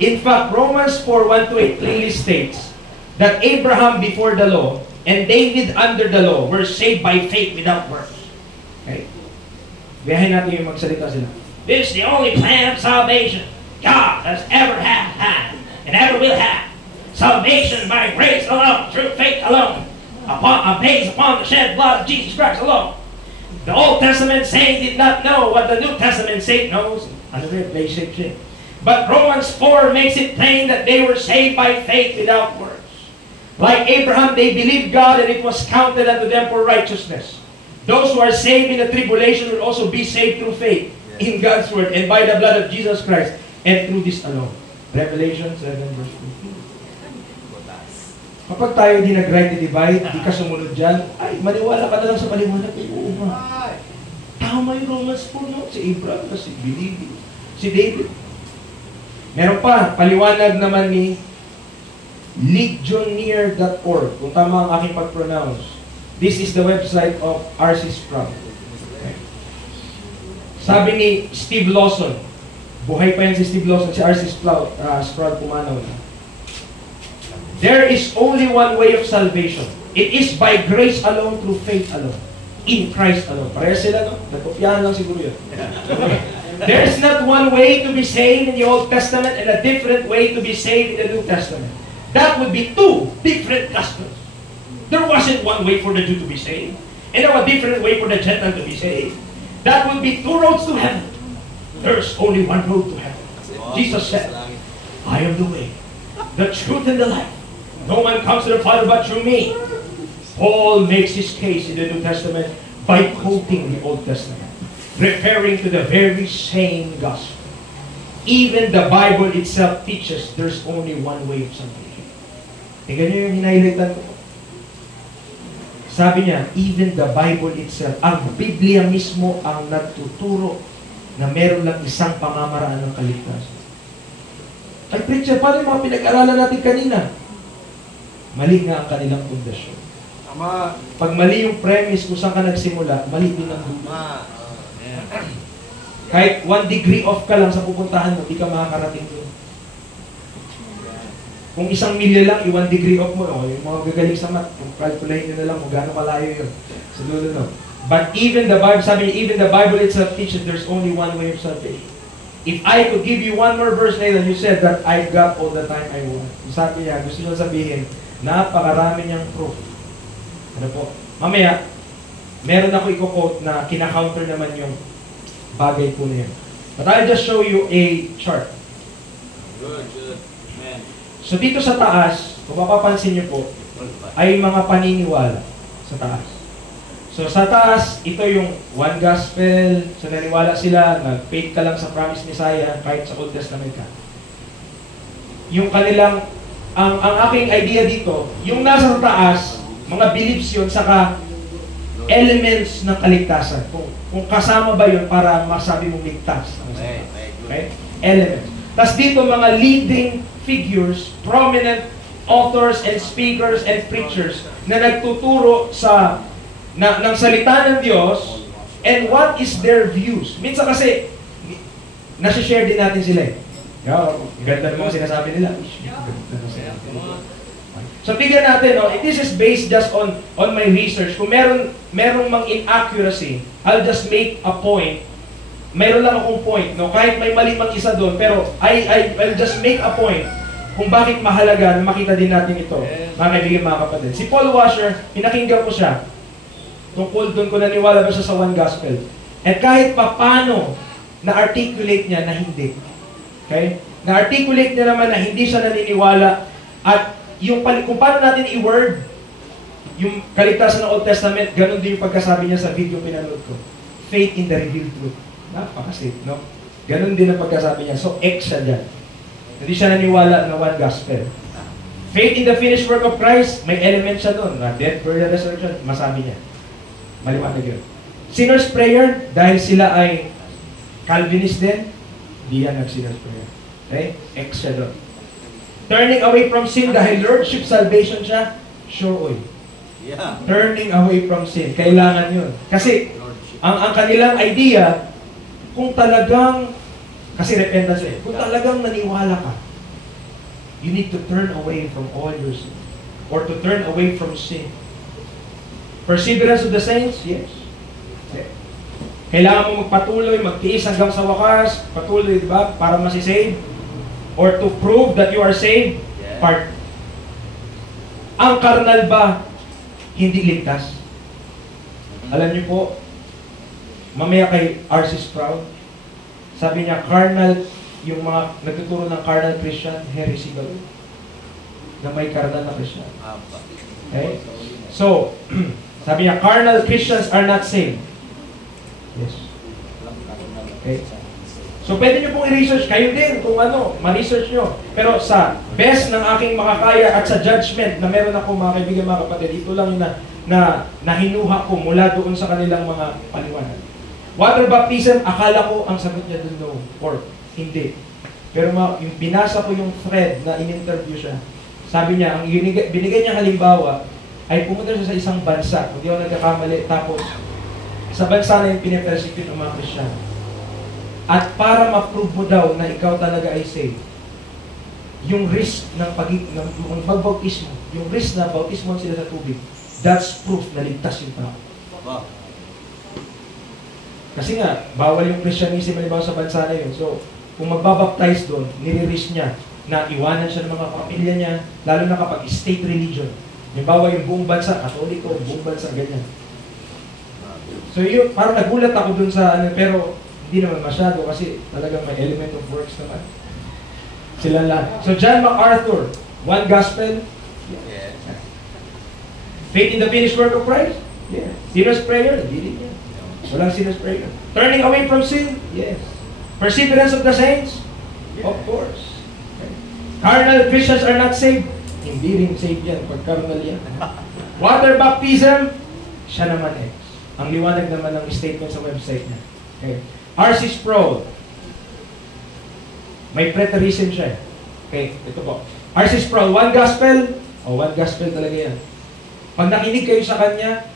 In fact, Romans 4:1-8 clearly states that Abraham before the law and David under the law were saved by faith without works. Okay? Biyahin natin yung magsalita sila. This is the only plan of salvation God has ever had and ever will have. Salvation by grace alone, through faith alone, based upon the shed blood of Jesus Christ alone. The Old Testament saint did not know what the New Testament saint knows. But Romans 4 makes it plain that they were saved by faith without works. Like Abraham, they believed God and it was counted unto them for righteousness. Those who are saved in the tribulation will also be saved through faith in God's word and by the blood of Jesus Christ and through this alone. Revelation 7:2. Kapag tayo di nag-right and divide, di ka sumunod dyan, ay, maniwala ka na lang sa paliwanag. Oo nga. Tama yung Romans 4, no? Si Abraham, si Believe, si David. Meron pa, paliwanag naman ni legionneer.org, kung tama ang aking pag-pronounce. This is the website of R.C. Sproul. Okay. Sabi ni Steve Lawson, buhay pa yan si Steve Lawson, si R.C. Sproul pumanaw na. There is only one way of salvation. It is by grace alone, through faith alone. In Christ alone. Parehas sila, no? Nagkopyahan lang siguro yun. There is not one way to be saved in the Old Testament and a different way to be saved in the New Testament. That would be two different gospels. There wasn't one way for the Jew to be saved, and a different way for the Gentile to be saved. That would be two roads to heaven. There's only one road to heaven. Jesus said, I am the way, the truth, and the life. No one comes to the Father but through me. Paul makes his case in the New Testament by quoting the Old Testament, referring to the very same gospel. Even the Bible itself teaches there's only one way of salvation. Tingnan niyo yung hinighlightan ko. Sabi niya, even the Bible itself, ang Biblia mismo ang nagtuturo na meron lang isang pamamaraan ng kaligtasan. Ay, preacher, paano yung mga pinag-aralan natin kanina? Mali nga ang kanilang pundasyon. Tama. Pag mali yung premise kung saan ka nagsimula, mali din ang dulo. Kahit 1 degree off ka lang sa pupuntahan mo, di ka makakarating doon. Kung 1 milya lang, 1 degree off mo, yung mga gagaling sa math, kung calculate nyo na lang kung gaano kalayo yun. Sa dulo, no? But even the Bible, sabi niya, even the Bible itself teaches there's only one way of salvation. If I could give you one more verse later, you said that I got all the time I want. Sabi niya, gusto nyo sabihin, napakarami niyang proof. Ano po? Mamaya, meron ako i-quote na kina-counter naman yung bagay po na yun. But I'll just show you a chart. Good. Man. So dito sa taas, kung mapapansin niyo po, ay mga paniniwala sa taas. So sa taas, ito yung one gospel, so naniwala sila, nag-faith ka lang sa promised Messiah, kahit sa Old Testament ka. Yung kanilang, ang aking idea dito, yung nasa taas, mga beliefs yun, saka elements ng kaligtasan. Kung kasama ba yun para masabi mong ligtas. Okay? Elements. Tapos dito, mga leading figures, prominent authors and speakers and preachers na nagtuturo sa ng salita ng Diyos and what is their views. Minsan kasi, nasi-share din natin sila eh. Ganda naman sinasabi nila. So tignan natin, no? This is based just on my research. Kung merong mang inaccuracy, I'll just make a point. Meron lang akong point, no? Kahit may mali mang isa doon, pero I'll just make a point kung bakit mahalaga na makita din natin ito. Mga kaibigan, mga kapatid. Si Paul Washer, pinakinggan ko siya. Tungkol doon ko naniwala ba siya sa one gospel. At kahit papano na-articulate niya na hindi. Okay? Na-articulate niya naman na hindi siya naniniwala. At kung paano natin i-word yung kaligtasan ng Old Testament, ganun din yung pagkasabi niya sa video pinanood ko. Faith in the revealed truth. Napakasit, no? Ganun din ang pagkasabi niya. So, X siya dyan. Hindi siya naniwala na one gospel. Faith in the finished work of Christ, may element siya doon. Death, burial, resurrection, masabi niya. Maliwanag yun. Sinner's prayer, dahil sila ay Calvinist din, di yan nag-sinner's prayer. Okay? X siya doon. Turning away from sin, dahil Lordship salvation siya, sure oil. Yeah. Turning away from sin. Kailangan yun. Kasi, ang kanilang idea, kung talagang, kasi repentance eh, kung talagang naniwala ka, you need to turn away from all your sin. Or to turn away from sin. Perseverance of the saints? Yes. Okay. Kailangan mo magpatuloy, magtiis hanggang sa wakas, patuloy, di ba, para masisave. Or to prove that you are saved, Yeah. part. Ang karnal ba, hindi ligtas? Alam niyo po, mamaya kay R.C. Sproul, sabi niya, carnal, yung mga nagtuturo ng carnal Christian, heresy ba yun? Na may carnal na Christian. Okay? So, sabi niya, carnal Christians are not saved. Yes. Okay? So, pwede niyo pong i-research, kayo din, kung ano, ma-research niyo. Pero sa best ng aking makakaya at sa judgment na meron ako mga kaibigan, mga kapatid, ito lang yung na hinuha ko mula doon sa kanilang mga paliwanag. Water baptism, akala ko ang sagot niya doon no, or hindi. Pero yung binasa ko yung thread na in-interview siya, sabi niya, ang binigay niya halimbawa, ay pumunta siya sa isang bansa, kung di ako nagkakamali, tapos sa bansa na yung pinipersecute ng mga Christian. At para ma-prove mo daw na ikaw talaga ay saved, yung risk ng pagbautismo, yung risk na bautismo sila sa tubig, that's proof na ligtas yung tao. Wow. Kasi nga, bawal yung Christianism halimbawa sa bansa na yun. So, kung magbabaptize doon, nire-risk niya na iwanan siya ng mga pamilya niya, lalo na kapag state religion. Halimbawa yung buong bansa, Katoliko, buong bansa, ganyan. So yun, parang nagulat ako dun sa ano, pero hindi naman masyado kasi talagang may element of works naman. Sila lahat. So John MacArthur, one gospel. Yeah. Faith in the finished work of Christ? Yeah. Sinner's prayer? Hindi din yan. Walang sinner's prayer. Turning away from sin? Yes. Perseverance of the saints? Yeah. Of course. Okay. Carnal Christians are not saved? Hindi rin saved yan pag carnal yan. Water baptism? Siya naman X. Ang liwanag naman ng statement sa website niya. Okay. R.C. Sproul. May preterism siya. Okay, ito po. R.C. Sproul, one gospel? One gospel talaga yan. Pag nakinig kayo sa kanya,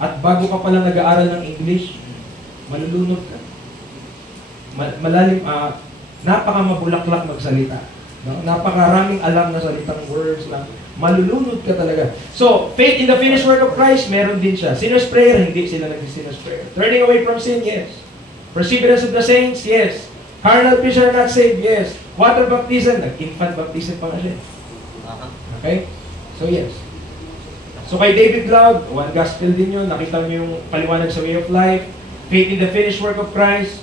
at bago ka palang nag-aaral ng English, malulunod ka. Malalim, napaka-mabulaklak magsalita. No? Napakaraming alam na salitang words lang. Malulunod ka talaga. So, faith in the finished work of Christ, meron din siya. Sinner's prayer, hindi sila nag-sinner's prayer. Turning away from sin, yes. Perseverance of the saints, yes. Carnal Christian not saved, yes. Water baptism, nag-infant baptism pa nga siya. Okay? So, yes. So kay David Glaude, one gospel din yun. Nakita mo yung paliwanag sa way of life. Faith in the finished work of Christ.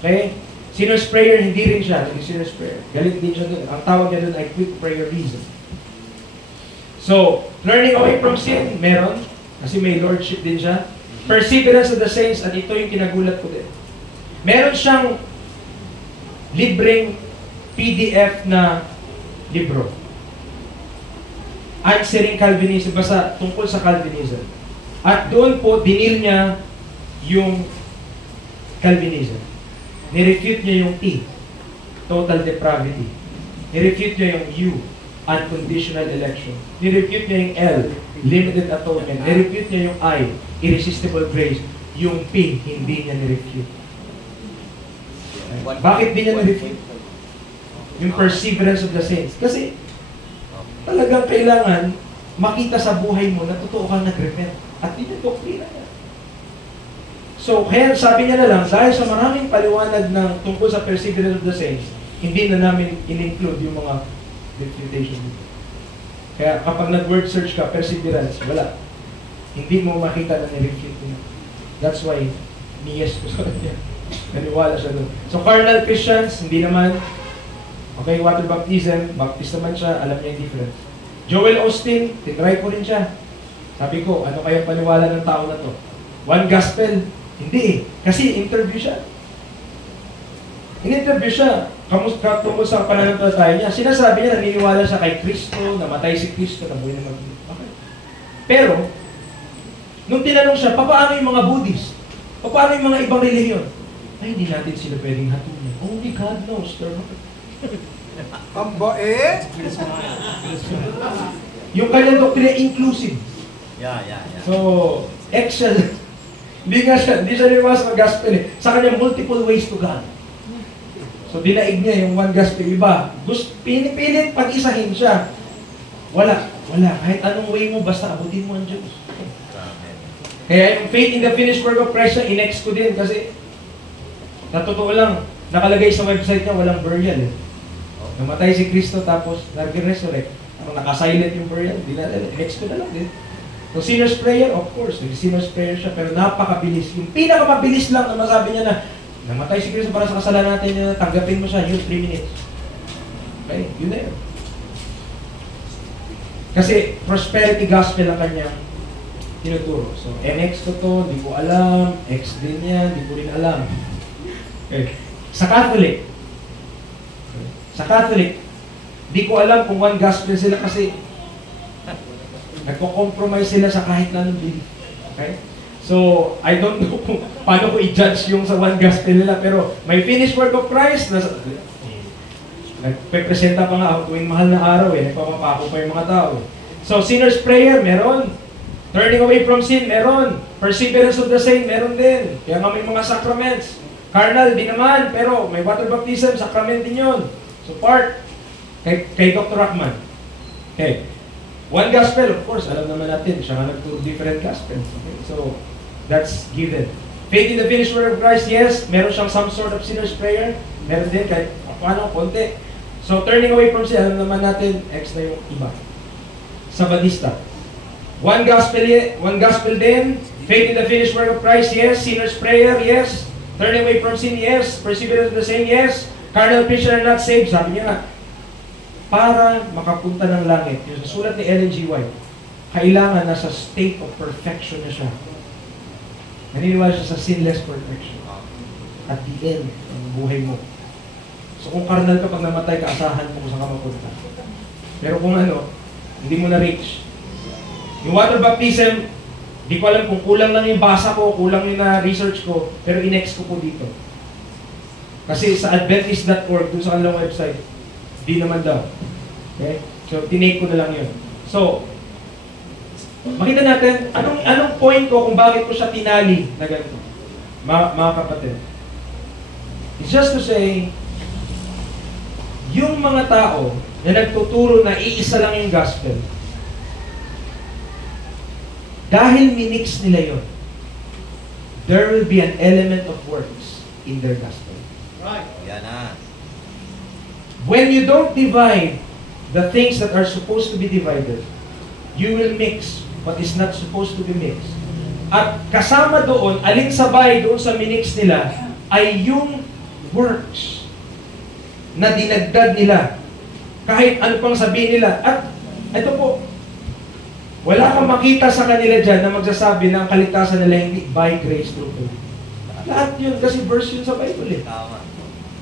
Okay? Sinner's prayer, hindi rin siya. Hindi sinner's prayer. Galit din siya dun. Ang tawag niya dun ay quick prayer reason. So, turning away from sin, meron. Kasi may lordship din siya. Perseverance of the saints, at ito yung kinagulat ko din. Meron siyang libreng PDF na libro. Answering Calvinism, basta tungkol sa Calvinism. At doon po, dinil niya yung Calvinism. Nirefute niya yung T, total depravity. Nirefute niya yung U, unconditional election. Nirefute niya yung L, limited atonement. Nirefute niya yung I, irresistible grace. Yung P, hindi niya nirefute. Bakit di niya nirefute? Yung perseverance of the saints. Kasi, talagang kailangan makita sa buhay mo na totoo kang nag-repent. At yun yung doktrina niya. So, kaya sabi niya na lang, dahil sa maraming paliwanag ng tungkol sa perseverance of the saints, hindi na namin in-include yung mga refutation. Kaya kapag nag-word search ka, perseverance, wala. Hindi mo makita na nirefute niya. That's why, niyes ko sa kanya. Naniwala siya doon. So, carnal Christians, hindi naman. Okay, water baptism, baptist naman siya, alam niya yung difference. Joel Osteen, tinry ko rin siya. Sabi ko, ano kaya paniwala ng tao na to? One gospel? Hindi eh. Kasi interview siya. In-interview siya. Tungkol sa pananampalataya niya. Sinasabi niya, naniniwala siya kay Kristo, namatay si Kristo, nabuhay na mag-ibig. Okay. Pero, nung tinanong siya, paano yung mga Buddhist? Paano yung mga ibang relihiyon? Ay, hindi natin sila pwedeng hatunin. Only God knows their heart. Yung kanyang doktrina, inclusive. Yeah. So, Excel. Hindi siya niwas mag-gospel eh. Sa kanya, multiple ways to God. So, dinaig niya yung one gospel. Iba, pinipilit pag-isahin siya. Wala. Kahit anong way mo, basta abutin mo ang Diyos. Kaya yung faith in the finished work of Christ, in-ex ko din kasi na totoo lang, nakalagay sa website niya, walang burial eh. Namatay si Kristo tapos nag-resurrect. Nakasilent yung burial, in-ex ko na lang din. So, sinner's prayer, of course, sinner's prayer siya, pero napakabilis. Yung pinakamabilis lang na masabi niya na, namatay si Kristo para sa kasalanan natin na tanggapin mo siya, yun, 3 minutes. Okay, yun na yun. Kasi, prosperity gospel ang kanyang tinuturo. So, NX ko to, di ko alam, X din yan, di ko rin alam. Okay. Sa Catholic, di ko alam kung one gospel sila kasi nagko-compromise sila sa kahit na anong belief. Okay? So, I don't know kung paano ko i-judge yung sa one gospel nila, pero may finished work of Christ, nagpe-presenta pa nga ako tuwing mahal na araw eh, nagpapapako pa yung mga tao. So, sinner's prayer, meron. Turning away from sin, meron. Perseverance of the saint, meron din. Kaya nga may mga sacraments. Carnal, di naman, pero may water baptism, sacrament din yun. So, part kay Dr. Rahman. Okay. One gospel, of course, alam naman natin, siya nga nagturo different gospels. Okay? So, that's given. Faith in the finished work of Christ, yes. Meron siyang some sort of sinner's prayer. Meron din, kahit paano, konti. So, turning away from sin, alam naman natin, X na yung iba. Sabadista. One gospel din. Faith in the finished work of Christ, yes. Sinner's prayer, yes. Turning away from sin, yes. Perseverance of the saint, yes. Carnal Christian are not saved. Sabi niya nga, para makapunta ng langit, yung sa sulat ni Ellen G. White, kailangan nasa state of perfection na siya. Naniniwala siya sa sinless perfection. At the end ng buhay mo. So kung carnal ka, pag namatay ka, asahan mo kung saan ka mapunta. Pero kung hindi mo na-reach. Yung water baptism, di ko alam kung kulang lang yung basa ko, kulang yung na-research ko, pero in-ex ko po dito. Kasi sa Adventist.org, dun sa kanilang website, di naman daw. Okay? So, tinake ko na lang yun. So, makita natin, anong point ko kung bakit ko siya tinali na ganito, mga kapatid. It's just to say, yung mga tao na nagtuturo na iisa lang yung gospel, dahil minix nila yun, there will be an element of works in their gospel. Right. Yan na. When you don't divide the things that are supposed to be divided, you will mix what is not supposed to be mixed. At kasama doon, alinsabay doon sa minix nila, ay yung works na dinagdag nila. Kahit ano pang sabihin nila. At ito po, wala kang makita sa kanila dyan na magsasabi na ang kaligtasan nila hindi by grace through faith. Lahat yun, kasi verse yun sa Bible eh. Tama.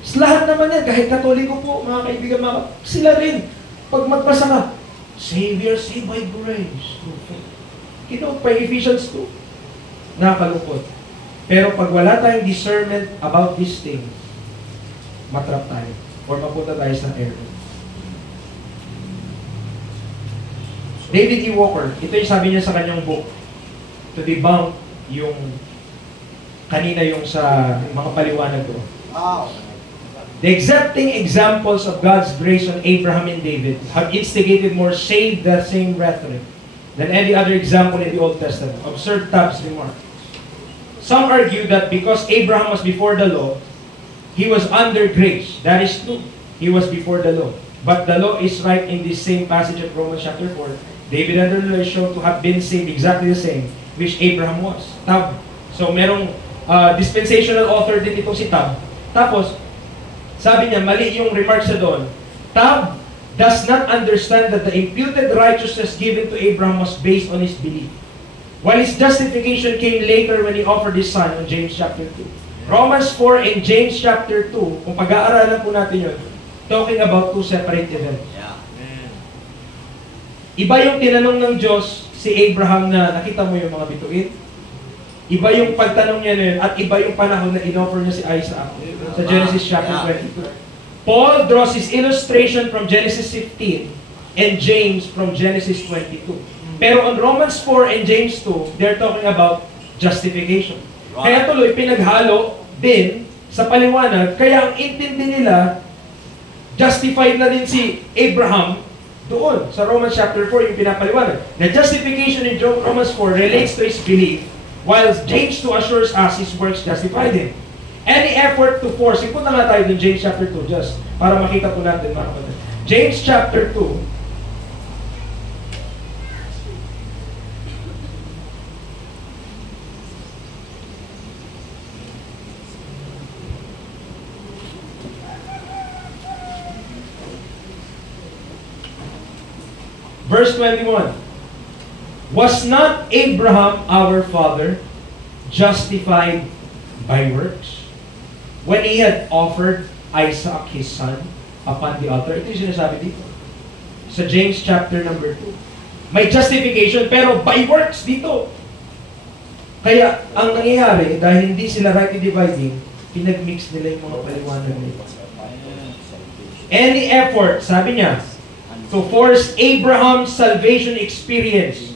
Lahat naman yan, kahit Katoliko po, mga kaibigan, sila rin. Pag magbasa ka, Savior, saved by grace through faith. Kinote pa Ephesians 2. Nakakalungkot. Pero pag wala tayong discernment about these things, matrap tayo. Or mapunta tayo sa error. David E. Walker, ito yung sabi niya sa kanyang book, to debunk yung kanina yung sa mga paliwanag ko. The exacting examples of God's grace on Abraham and David have instigated more shade the same rhetoric than any other example in the Old Testament. Observe Tabb's remark. Some argue that because Abraham was before the law, he was under grace. That is true. He was before the law. But the law is right in this same passage of Romans chapter 4. David under the law is shown to have been saved exactly the same which Abraham was. Tab. So merong dispensational author din itong si Tab. Tapos, sabi niya, mali yung remarks sa doon. Tab does not understand that the imputed righteousness given to Abraham was based on his belief, while his justification came later when he offered his son on James chapter 2. Romans 4 and James chapter 2, kung pag-aaralan po natin yun, talking about two separate events. Iba yung tinanong ng Diyos si Abraham na nakita mo yung mga bituin. Iba yung pagtanong niya na yun, at iba yung panahon na in-offer niya si Isaac sa Genesis chapter 22. Paul draws his illustration from Genesis 15 and James from Genesis 22. Pero on Romans 4 and James 2, they're talking about justification. Kaya tuloy, pinaghalo din sa paliwanag, kaya ang intindi nila, justified na din si Abraham doon sa Romans chapter 4 yung pinapaliwanag. The justification in Romans 4 relates to his belief, while James 2 assures us his works justified him. Any effort to force, ipunta nga tayo dun James chapter 2 just para makita po natin mga kapatid. James chapter 2, verse 21. Was not Abraham our father justified by works when he had offered Isaac his son upon the altar? Ito yung sinasabi dito. Sa James chapter number 2. May justification pero by works dito. Kaya ang nangyayari, dahil hindi sila rightly dividing, pinag-mix nila yung mga paliwanag nila. Any effort, sabi niya, to force Abraham's salvation experience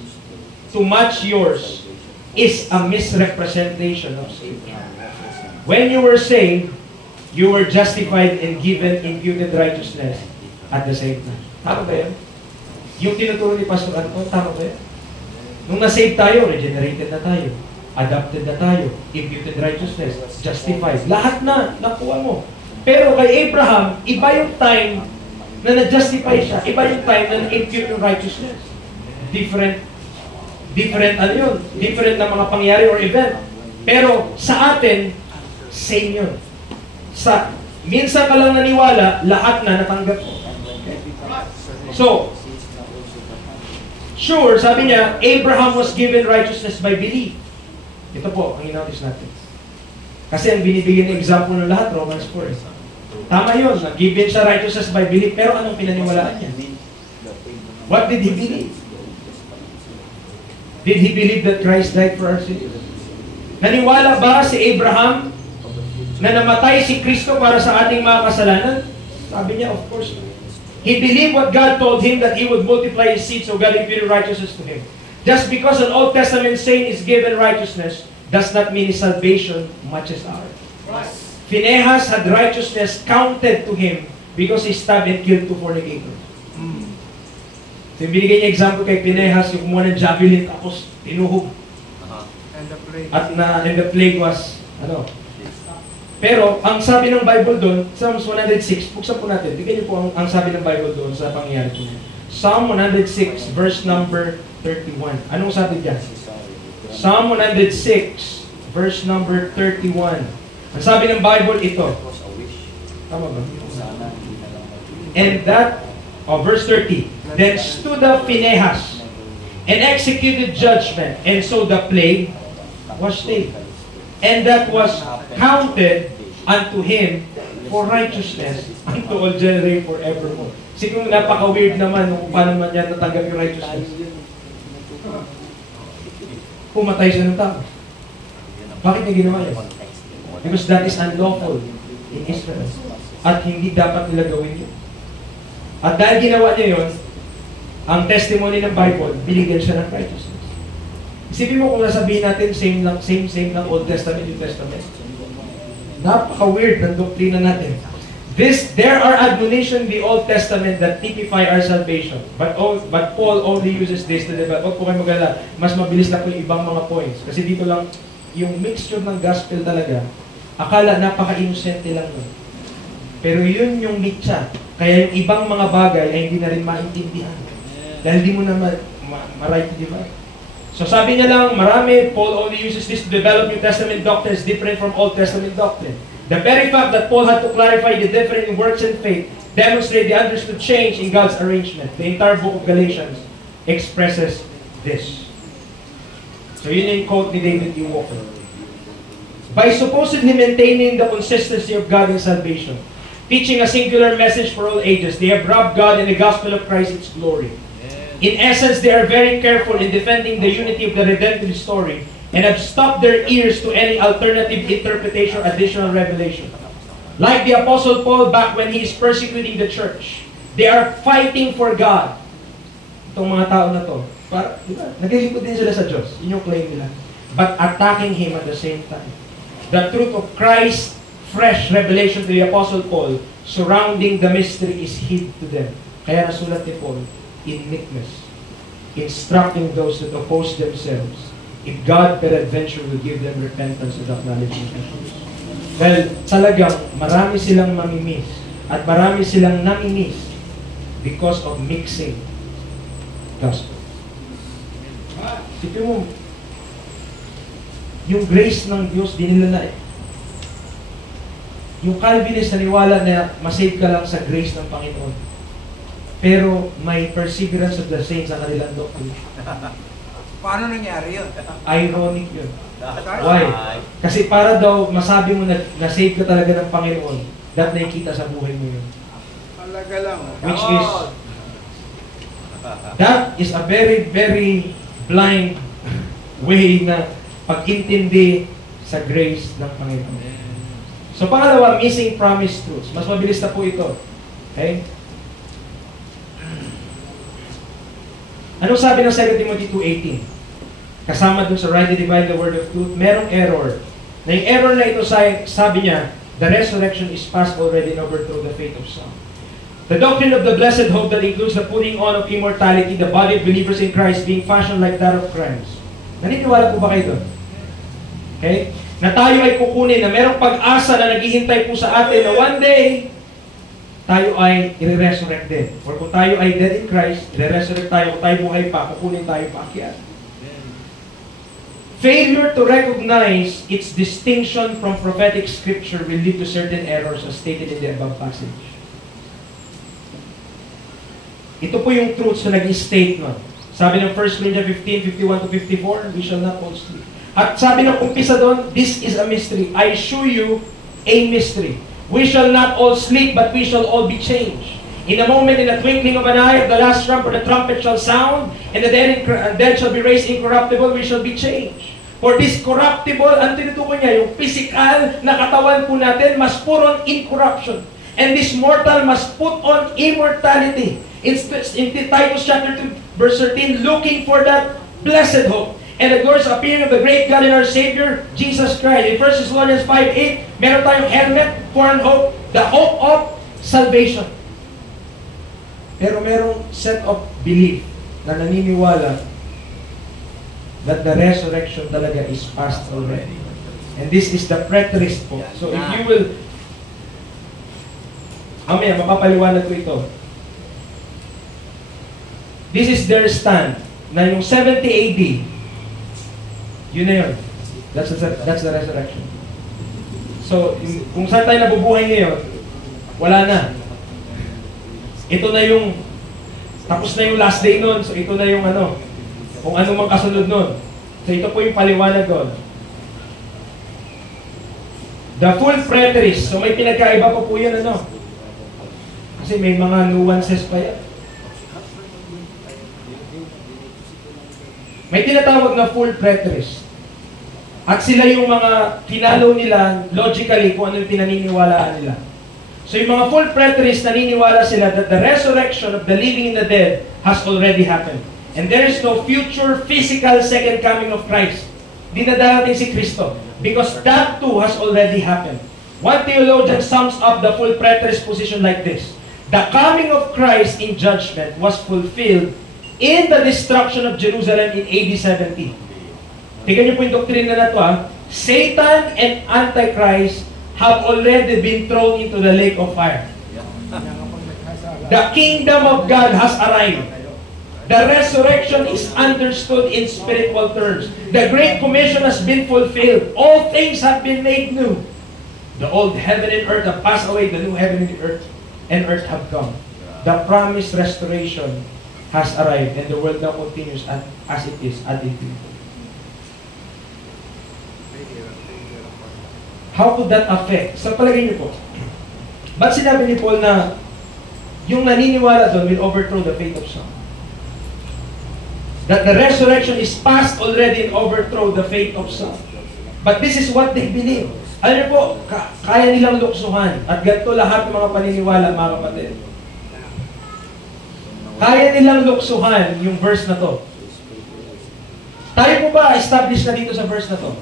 to match yours is a misrepresentation of Scripture. When you were saved, you were justified and given imputed righteousness at the same time. Tama ba yan? Yung tinuturo ni Pastor Anton, tama ba yan? Nung na-save tayo, regenerated na tayo. Adopted na tayo. Imputed righteousness. Justified. Lahat na, nakuha mo. Pero kay Abraham, iba yung time na na-justify siya. Iba yung time na na-impute yung righteousness. Different ano yun? Different na mga pangyari or event. Pero sa atin, same yun. Minsan ka lang naniwala, lahat na natanggap mo. Okay? So, sure, sabi niya, Abraham was given righteousness by belief. Ito po, ang in-notice natin. Kasi ang binibigyan ng example ng lahat, Romans 4. Tama yun, nag-given siya righteousness by belief, pero anong pinaniwalaan niya? What did he believe? Did he believe that Christ died for our sins? Naniwala ba si Abraham na namatay si Kristo para sa ating mga kasalanan? Sabi niya, of course. He believed what God told him, that he would multiply his seed, so God imputed righteousness to him. Just because an Old Testament saint is given righteousness does not mean his salvation matches ours. Phinehas had righteousness counted to him because he stabbed and killed 2 fornicators. So, binigay niya example kay Phinehas, yung kumuha ng javelin tapos tinuhog. And the plague was, Pero, ang sabi ng Bible doon, Psalms 106, buksan po natin, bigyan niyo po ang sabi ng Bible doon sa pangyayari po. Psalm 106, verse number 31. Anong sabi diyan? Psalm 106, verse number 31. Ang sabi ng Bible ito. Tama ba? And that, verse 30. Then stood up Phinehas and executed judgment, and so the plague was stayed. And that was counted unto him for righteousness unto all generations forevermore. Kasi kung napaka-weird naman kung paano man yan natanggap yung righteousness. Pumatay siya ng tao. Bakit niya ginawa yan? Because that is unlawful in Israel. At hindi dapat nila gawin yun. At dahil ginawa niya yun, ang testimony ng Bible, binigyan siya ng righteousness. Isipin mo kung nasabihin natin, same lang Old Testament, New Testament. Napaka-weird ng doktrina natin. There are admonitions in the Old Testament that typify our salvation. But Paul only uses this to develop. Huwag po kayo mag-alala. Mas mabilis lang po yung ibang mga points. Kasi dito lang, yung mixture ng gospel talaga, akala napaka-innocente lang nun. Pero yun yung mitsa. Kaya yung ibang mga bagay ay hindi na rin maintindihan. Dahil di mo na ma-right to divide. So sabi niya lang, marami, Paul only uses this to develop New Testament doctrines different from Old Testament doctrine. The very fact that Paul had to clarify the difference in works and faith demonstrates the understood change in God's arrangement. The entire book of Galatians expresses this. So yun yung quote ni David E. Walker. By supposedly maintaining the consistency of God in salvation, teaching a singular message for all ages, they have robbed God and the gospel of Christ its glory. In essence, they are very careful in defending the unity of the redemptive story and have stopped their ears to any alternative interpretation or additional revelation. Like the Apostle Paul back when he is persecuting the church, they are fighting for God. Itong mga tao na to, naglilingkod din sila sa Diyos. Yun yung claim nila. But attacking Him at the same time. The truth of Christ's fresh revelation to the Apostle Paul surrounding the mystery is hid to them. Kaya nasulat ni Paul, in meekness, instructing those that oppose themselves, if God peradventure will give them repentance and acknowledgement of truth. Well, talagang marami silang mamimiss at marami silang namimiss because of mixing gospel. Sipin mo, yung grace ng Diyos, di nila na yung Calvinist naniwala na masave ka lang sa grace ng Panginoon. Pero may perseverance of the saints sa kanilang doctrine. Paano nangyari yun? Ironic yun. Why? Kasi para daw masabi mo na save ka talaga ng Panginoon, that nakikita sa buhay mo yun. Talaga lang. Which is, that is a very, very blind way na pag-intindi sa grace ng Panginoon. So pangalawa, missing promised truths. Mas mabilis na po ito. Okay? Anong sabi ng 2 Timothy 2:18? Kasama dun sa right to divide the word of truth, merong error. Na yung error na ito, sabi niya, the resurrection is past already and overthrow the faith of some. The doctrine of the blessed hope that includes the putting on of immortality, the body of believers in Christ being fashioned like that of Christ. Naniniwala po ba kayo doon? Okay? Na tayo ay kukunin, na merong pag-asa na naghihintay po sa atin na one day, tayo ay i-resurrect din. Or kung tayo ay dead in Christ, i-resurrect tayo. Kung tayo buhay pa, kukunin tayo paakyat. Failure to recognize its distinction from prophetic scripture will lead to certain errors as stated in the above passage. Ito po yung truths na nag-state nun. Sabi ng 1 Corinthians 15:51-54, we shall not all sleep. At sabi ng umpisa doon, this is a mystery. I show you a mystery. We shall not all sleep, but we shall all be changed. In a moment, in the twinkling of an eye, at the last trump, the trumpet shall sound, and the dead shall be raised incorruptible, we shall be changed. For this corruptible, ang tinutukoy niya, yung physical na katawan po natin, must put on incorruption. And this mortal must put on immortality. In Titus chapter 2, verse 13, looking for that blessed hope and the glorious appearing of the great God and our Savior, Jesus Christ. In 1 Thessalonians 5:8, meron tayong helmet for an hope, the hope of salvation. Pero merong set of belief na naniniwala that the resurrection talaga is past already. And this is the preterist po. So if you will, mapapaliwanag ko ito. This is their stand, na yung 70 AD, yun na yun. That's the resurrection. So, kung saan tayo nabubuhay ngayon, wala na. Ito na yung, tapos na yung last day nun, so ito na yung kung ano mang kasunod nun. So ito po yung paliwanag doon. The full preterist, so may pinagkaiba pa po yan kasi may mga nuances pa yan. May tinatawag na full preterist. At sila yung mga finalo nila logically kung ano yung pinaniniwalaan nila. So yung mga full preterists naniniwala sila that the resurrection of the living and the dead has already happened. And there is no future physical second coming of Christ. Di na darating si Kristo. Because that too has already happened. One theologian sums up the full preterist position like this: the coming of Christ in judgment was fulfilled in the destruction of Jerusalem in AD 70. Tingnan niyo po yung doktrina na ito, ha. Satan and Antichrist have already been thrown into the lake of fire. The kingdom of God has arrived. The resurrection is understood in spiritual terms. The Great Commission has been fulfilled. All things have been made new. The old heaven and earth have passed away. The new heaven and earth have come. The promised restoration has arrived, and the world now continues as it is at infinity. How could that affect? Sa palagay niyo po, ba't sinabi ni Paul na yung naniniwala doon will overthrow the faith of some? That the resurrection is past already and overthrow the faith of some. But this is what they believe. Alam niyo po, kaya nilang luksuhan. At ganito lahat ng mga paniniwala, mga kapatid. Kaya nilang luksuhan yung verse na to. Tayo po ba established na dito sa verse na to?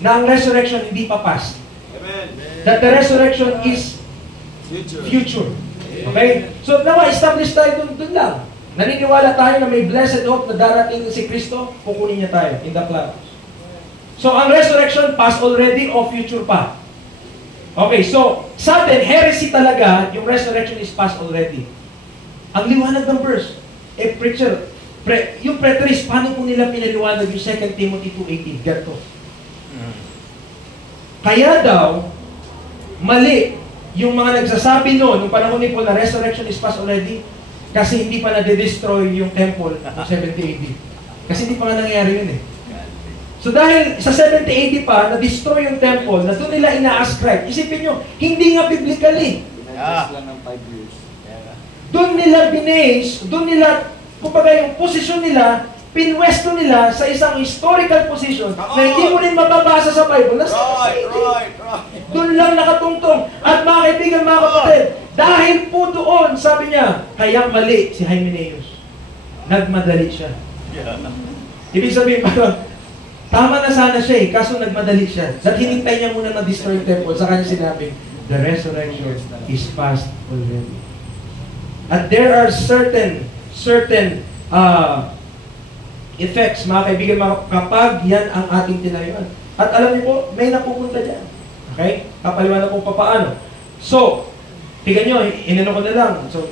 Na ang resurrection hindi pa past. Amen. That the resurrection is future. Okay? So, nawa, establish tayo dun lang. Naniniwala tayo na may blessed hope na darating si Kristo, kukunin niya tayo in the clouds. So, ang resurrection, past already o future pa? Okay, so, sa atin, heresy talaga, yung resurrection is past already. Ang liwanag ng verse, preacher, yung preterist, paano po nila pinaliwanag yung 2 Timothy 2:18? Ganito. Kaya daw, mali yung mga nagsasabi noon, nung panahon ni Paul na resurrection is past already, kasi hindi pa na-destroy yung temple noong 70 AD. Kasi hindi pa nga nangyari yun eh. So dahil sa 70 AD pa, na-destroy yung temple, na doon nila ina-ascribe. Isipin nyo, hindi nga biblical eh. lang ng 5 years. Doon nila binase, doon nila, kumbaga yung posisyon nila, pinwesto nila sa isang historical position na hindi mo rin mababasa sa Bible. Right. Doon lang nakatungtong. At mga kaibigan, mga kapatid, dahil po doon, sabi niya, kaya mali si Hymenaeus. Nagmadali siya. Ibig sabihin, parang, tama na sana siya eh, kaso nagmadali siya. At hinintay niya muna na destroy yung temple. Sa kanya sinabi, the resurrection is past already. At there are certain effects, mga kaibigan, kapag yan ang ating tinayuan. At alam niyo po, may napupunta dyan. Okay? Kapaliwanag po paano. So, tingnan nyo, inano ko na lang. So,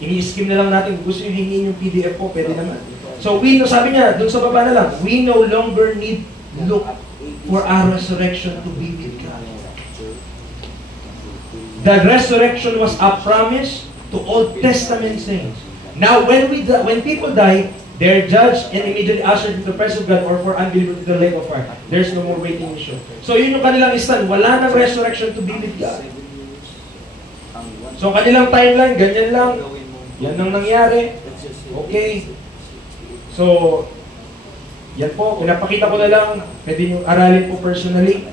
ini-skim na lang natin. Gusto nyo hingin yung PDF po, pwede naman. So, sabi niya, dun sa baba na lang, we no longer need look for our resurrection to be with God. The resurrection was a promise to Old Testament saints. Now, when people die, they're judged and immediately ushered into the presence of God or for unbelievers to the lake of fire. There's no more waiting issue. So, yun yung kanilang stand. Wala nang resurrection to be with God. So, kanilang timeline, ganyan lang. Yan ang nangyari. Okay. So, yan po. Pinapakita ko na lang. Pwede nyo aralin po personally.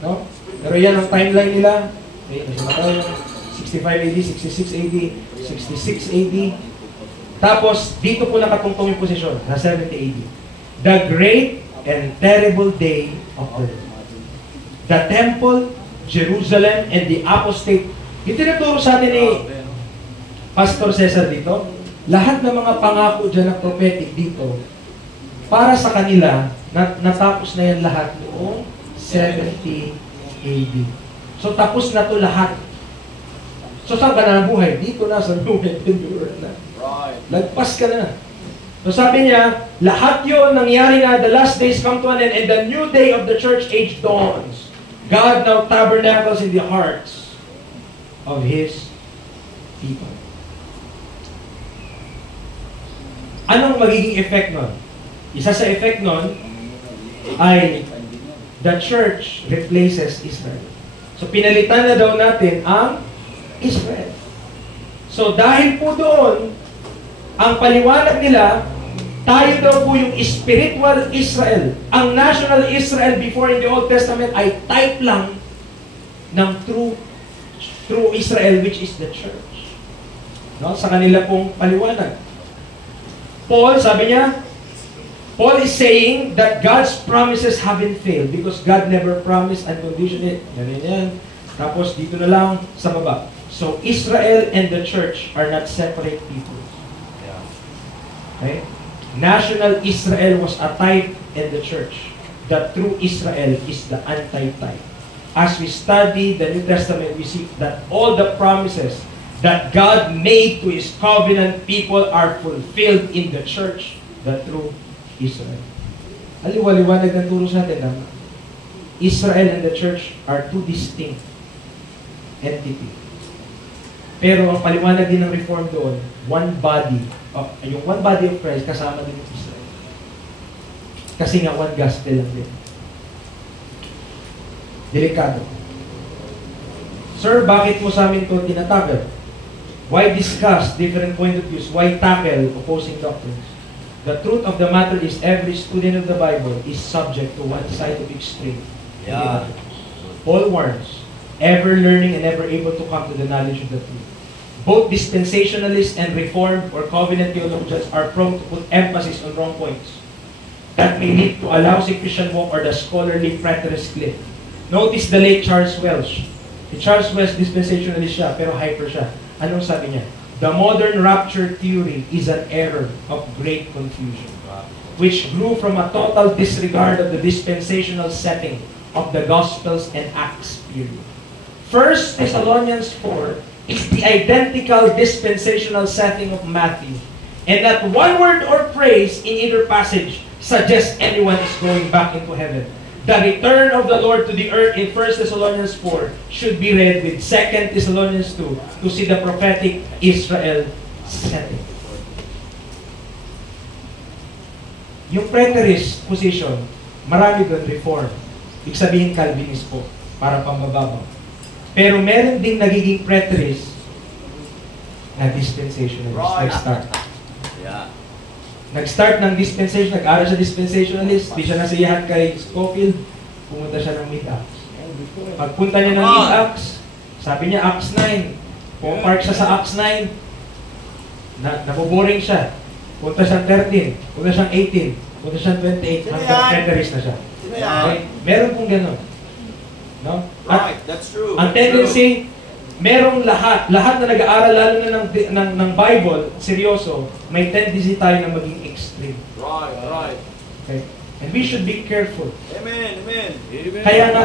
No? Pero yan ang timeline nila. Okay, 65 AD, 66 AD, 66 AD. Tapos, dito po nakatungtong yung posisyon, na 70 AD. The great and terrible day of the Lord. The temple, Jerusalem, and the apostate. Yung tinuturo sa atin ni Pastor Cesar dito, lahat ng mga pangako dyan na prophetic dito, para sa kanila, natapos na yan lahat noong 70 AD. So, tapos na to lahat. So, saan ka na buhay? Dito na sa New Heaven and New Earth na. Lagpas ka na. So sabi niya, lahat yun nangyari na, the last days come to an end, and the new day of the church age dawns. God now tabernacles in the hearts of His people. Anong magiging effect nun? Isa sa effect nun ay the church replaces Israel. So pinalitan na daw natin ang Israel. So dahil po doon, ang paliwanag nila, tayo daw po yung spiritual Israel. Ang national Israel before in the Old Testament ay type lang ng true Israel, which is the church. No? Sa kanila pong paliwanag. Paul, sabi niya, Paul is saying that God's promises haven't failed because God never promised unconditionally. Yan. Tapos dito na lang sa baba. So Israel and the church are not separate people. Okay? National Israel was a type in the church. The true Israel is the anti-type. As we study the New Testament, we see that all the promises that God made to His covenant people are fulfilled in the church, the true Israel. Aliwaliwanag ng turo sa atin na Israel and the church are two distinct entities. Pero ang paliwanag din ng Reform doon, one body, yung one body of Christ kasama din yung Israel. Kasi nga one gospel lang din. Delikado. Sir, bakit mo sa amin ito tinatagal? Why discuss different point of views? Why tackle opposing doctrines? The truth of the matter is every student of the Bible is subject to one side of extreme. Yeah. Paul warns, ever learning and ever able to come to the knowledge of the truth. Both dispensationalists and Reformed or covenant theologians are prone to put emphasis on wrong points that may lead to a lousy Christian walk or the scholarly preterist cliff. Notice the late Charles Welsh. Si Charles Welsh, dispensationalist siya, pero hyper siya. Anong sabi niya? The modern rapture theory is an error of great confusion, which grew from a total disregard of the dispensational setting of the Gospels and Acts period. 1 Thessalonians 4 is the identical dispensational setting of Matthew, and not one word or phrase in either passage suggests anyone is going back into heaven. The return of the Lord to the earth in 1 Thessalonians 4 should be read with 2 Thessalonians 2 to see the prophetic Israel setting. Yung preterist position, marami doon Reform. Ibig sabihin Calvinist po, para pambababaw. Pero meron ding nagiging preterist na dispensationalist. Nag-start. Yeah. Nag-start ng dispensation, nag-aral siya dispensationalist, di siya nasiyahan kay Scofield, pumunta siya ng Mid-Acts. Pagpunta niya ng Mid-Acts, sabi niya Acts 9, pumark siya sa Acts 9, naboboring siya. Punta siyang 13, punta siyang 18, punta siyang 28, hanggang preterist na siya. Okay? Meron pong gano'n. No? Right, that's true. Ang tendency, merong lahat na nag-aaral lalo na ng Bible, seryoso, may tendency tayo na maging extreme. Right. Okay? And we should be careful. Amen. Kaya nga,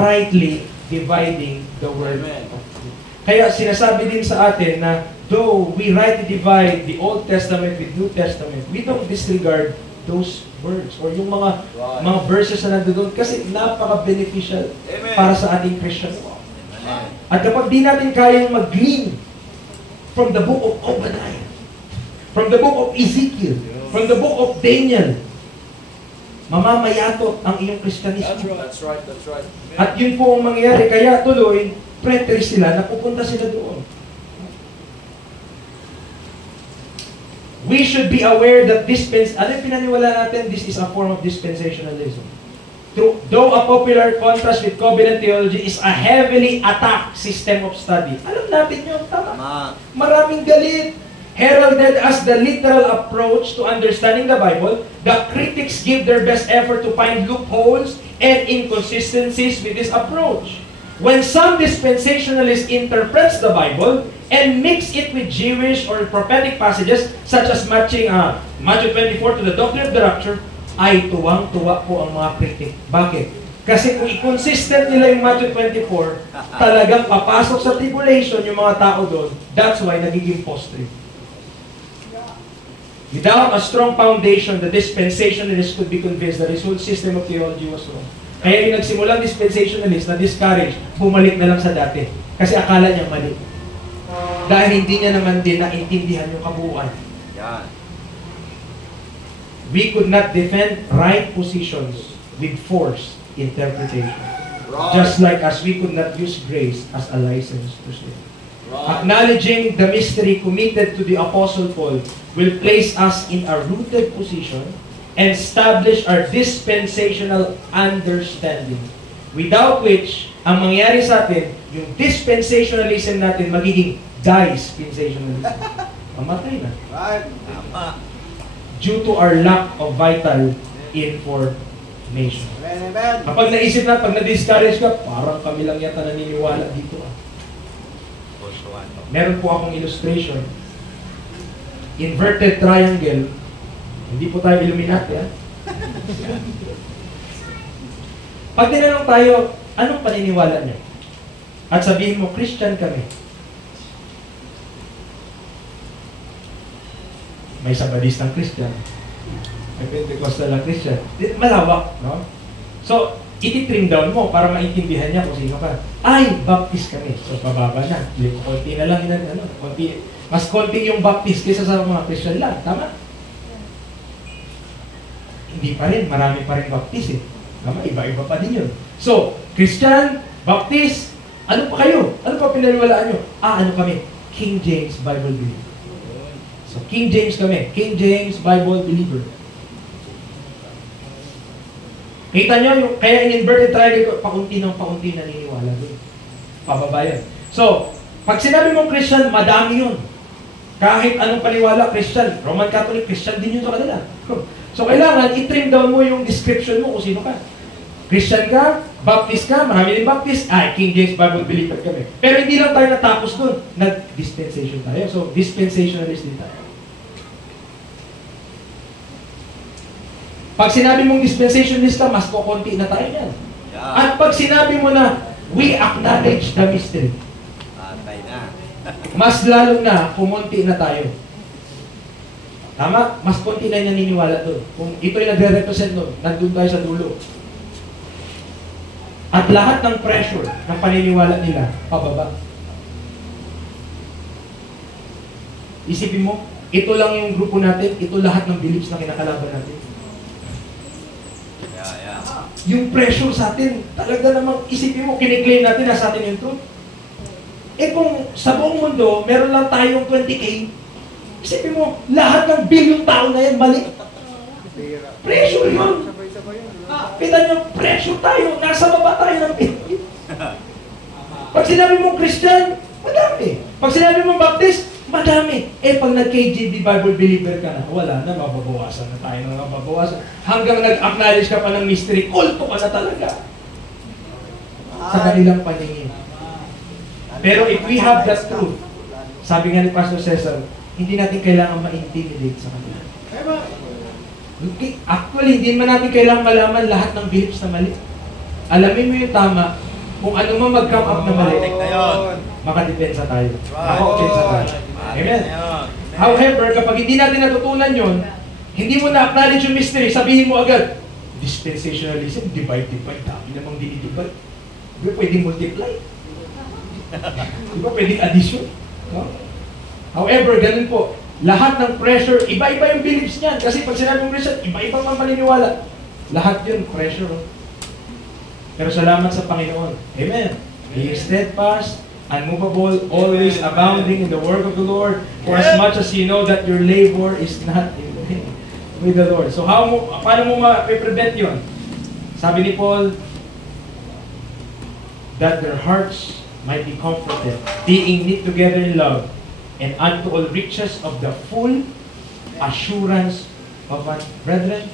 rightly dividing the word Amen. of truth. Kaya sinasabi din sa atin na though we rightly divide the Old Testament with New Testament, we don't disregard those words or yung mga verses na nandoon kasi napaka-beneficial para sa ating Christian walk. At kapag di natin kayang mag-glean from the book of Obadiah, from the book of Ezekiel, from the book of Daniel, mamamayato ang iyong Kristyanismo. That's right. At yun po ang mangyayari. Kaya tuloy, preterist sila, napupunta sila doon. We should be aware that ano yung pinaniwala natin? This is a form of dispensationalism. Though a popular contrast with covenant theology is a heavily attacked system of study. Alam natin yun, tama. Maraming galit. Heralded as the literal approach to understanding the Bible, the critics give their best effort to find loopholes and inconsistencies with this approach. When some dispensationalist interprets the Bible and mix it with Jewish or prophetic passages, such as matching Matthew 24 to the doctrine of the rapture, ay tuwang-tuwa po ang mga kritik. Bakit? Kasi kung i-consistent nila yung Matthew 24, talagang papasok sa tribulation yung mga tao doon. That's why nagiging post-trib. Without a strong foundation, the dispensationalists could be convinced that his whole system of theology was wrong. Kaya yung nagsimulang dispensationalist na discouraged, bumalik na lang sa dati. Kasi akala niya mali. Dahil hindi niya naman din naintindihan yung kabuuan. Yan. We could not defend right positions with forced interpretation. Right. Just like as we could not use grace as a license to sin. Right. Acknowledging the mystery committed to the Apostle Paul will place us in a rooted position and establish our dispensational understanding. Without which, ang mangyayari sa atin, yung dispensationalism natin magiging dispensationalism. Mamatay na. Right. Tama. due to our lack of vital information. Amen, amen. Kapag naisip na, pag na-discourage ka, parang kami lang yata naniniwala dito. Meron po akong illustration. Inverted triangle. Hindi po tayo Illuminati, ha? Pag tinanong tayo, anong paniniwala niyo? At sabihin mo, Christian kami. May Sabadistang Christian. May Pentecostal na Christian. Malawak, no? So, iti-trim down mo para maintindihan niya kung sino ka. Ay, Baptist kami. So, pababa na. Konti na lang yun. Konti, mas konti yung Baptist kaysa sa mga Christian lang. Tama? Hindi pa rin. Marami pa rin Baptist eh. Tama? Iba-iba pa din yun. So, Christian, Baptist, ano pa kayo? Ano pa pinaniwalaan nyo? Ano kami? King James Bible Believer. So, King James kami. King James Bible Believer. Kita nyo, yung, kaya in-inverted triangle, pakunti ng pakunti naniniwala doon. Pababa yan. So, pag sinabi mong Christian, madami yun. Kahit anong paniwala, Christian. Roman Catholic, Christian din yun sa kanila. So, kailangan i-trim down mo yung description mo kung sino ka. Christian ka, Baptist ka, marami din Baptist, King James Bible Believer kami. Pero hindi lang tayo natapos doon. Nag-dispensation tayo. So, dispensationalist din tayo. Pag sinabi mong dispensationalist ka, mas kukunti na tayo yan. Yeah. At pag sinabi mo na, we acknowledge the mystery, Patay na. mas lalo na, kumunti na tayo. Tama? Mas konti na yung naniniwala doon. Kung ito yung nagre-represent doon, nandun tayo sa dulo. At lahat ng pressure ng paniniwala nila, pababa. Isipin mo, ito lang yung grupo natin, ito lahat ng beliefs na kinakalaban natin. Yeah. Yung pressure sa atin, talaga namang isipin mo, kiniklaim natin na sa atin yung truth. Eh kung sa buong mundo, meron lang tayong 20K, isipin mo, lahat ng bilyong tao na yan, mali. Pressure yun. Sabay-sabay yun. Kita nyo, pressure tayo, nasa baba tayo ng bilyong. Pag sinabi mo Christian, madami. Pag sinabi mo Baptist, madami. Eh, pag nag-KJB Bible Believer ka na, wala na, mababawasan na tayo na mababawasan. Hanggang nag-acknowledge ka pa ng mystery, kulto ka na talaga. Sa kanilang paningin. Pero if we have that truth, sabi nga ni Pastor Cesar, hindi natin kailangan ma-intimidate sa kanila. Okay. Actually, hindi man natin kailangan malaman lahat ng beliefs na mali. Alamin mo yung tama, kung ano man mag-come up na mali, makadepensa tayo. Makadepensa tayo. Amen. However, kapag hindi natin natutunan yon, hindi mo na-acknowledge yung mystery, sabihin mo agad, dispensationalism, divide. Dami namang dinidivide. Di ba pwedeng multiply? Di ba pwedeng addition? No? However, ganun po. Lahat ng pressure, iba-iba yung beliefs niyan. Kasi pag sinabi mong Christian, iba-iba mang maniniwala. Lahat yun, pressure. Pero salamat sa Panginoon. Amen. Be steadfast, unmovable, always abounding in the work of the Lord, for as much as you know that your labor is not in vain with the Lord. So paano mo ma-prevent yun? Sabi ni Paul, that their hearts might be comforted, being knit together in love, and unto all riches of the full assurance of brethren.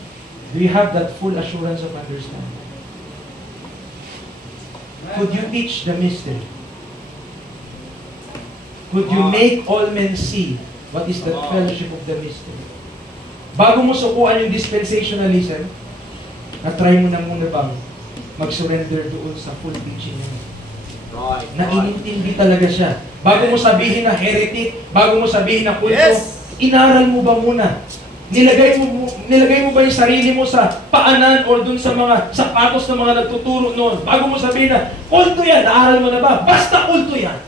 Do you have that full assurance of understanding? Could you teach the mystery? Could you make all men see what is the fellowship of the mystery? Bago mo sukuan yung dispensationalism, na-try mo na muna bang mag-surrender doon sa full teaching niya? Right. Na inintindi talaga siya. Bago mo sabihin na heretic, bago mo sabihin na kulto, inaral mo ba muna? Nilagay mo ba yung sarili mo sa paanan or dun sa mga sapatos ng mga nagtuturo noon? Bago mo sabihin na, kulto yan, naaral mo na ba? Basta kulto yan.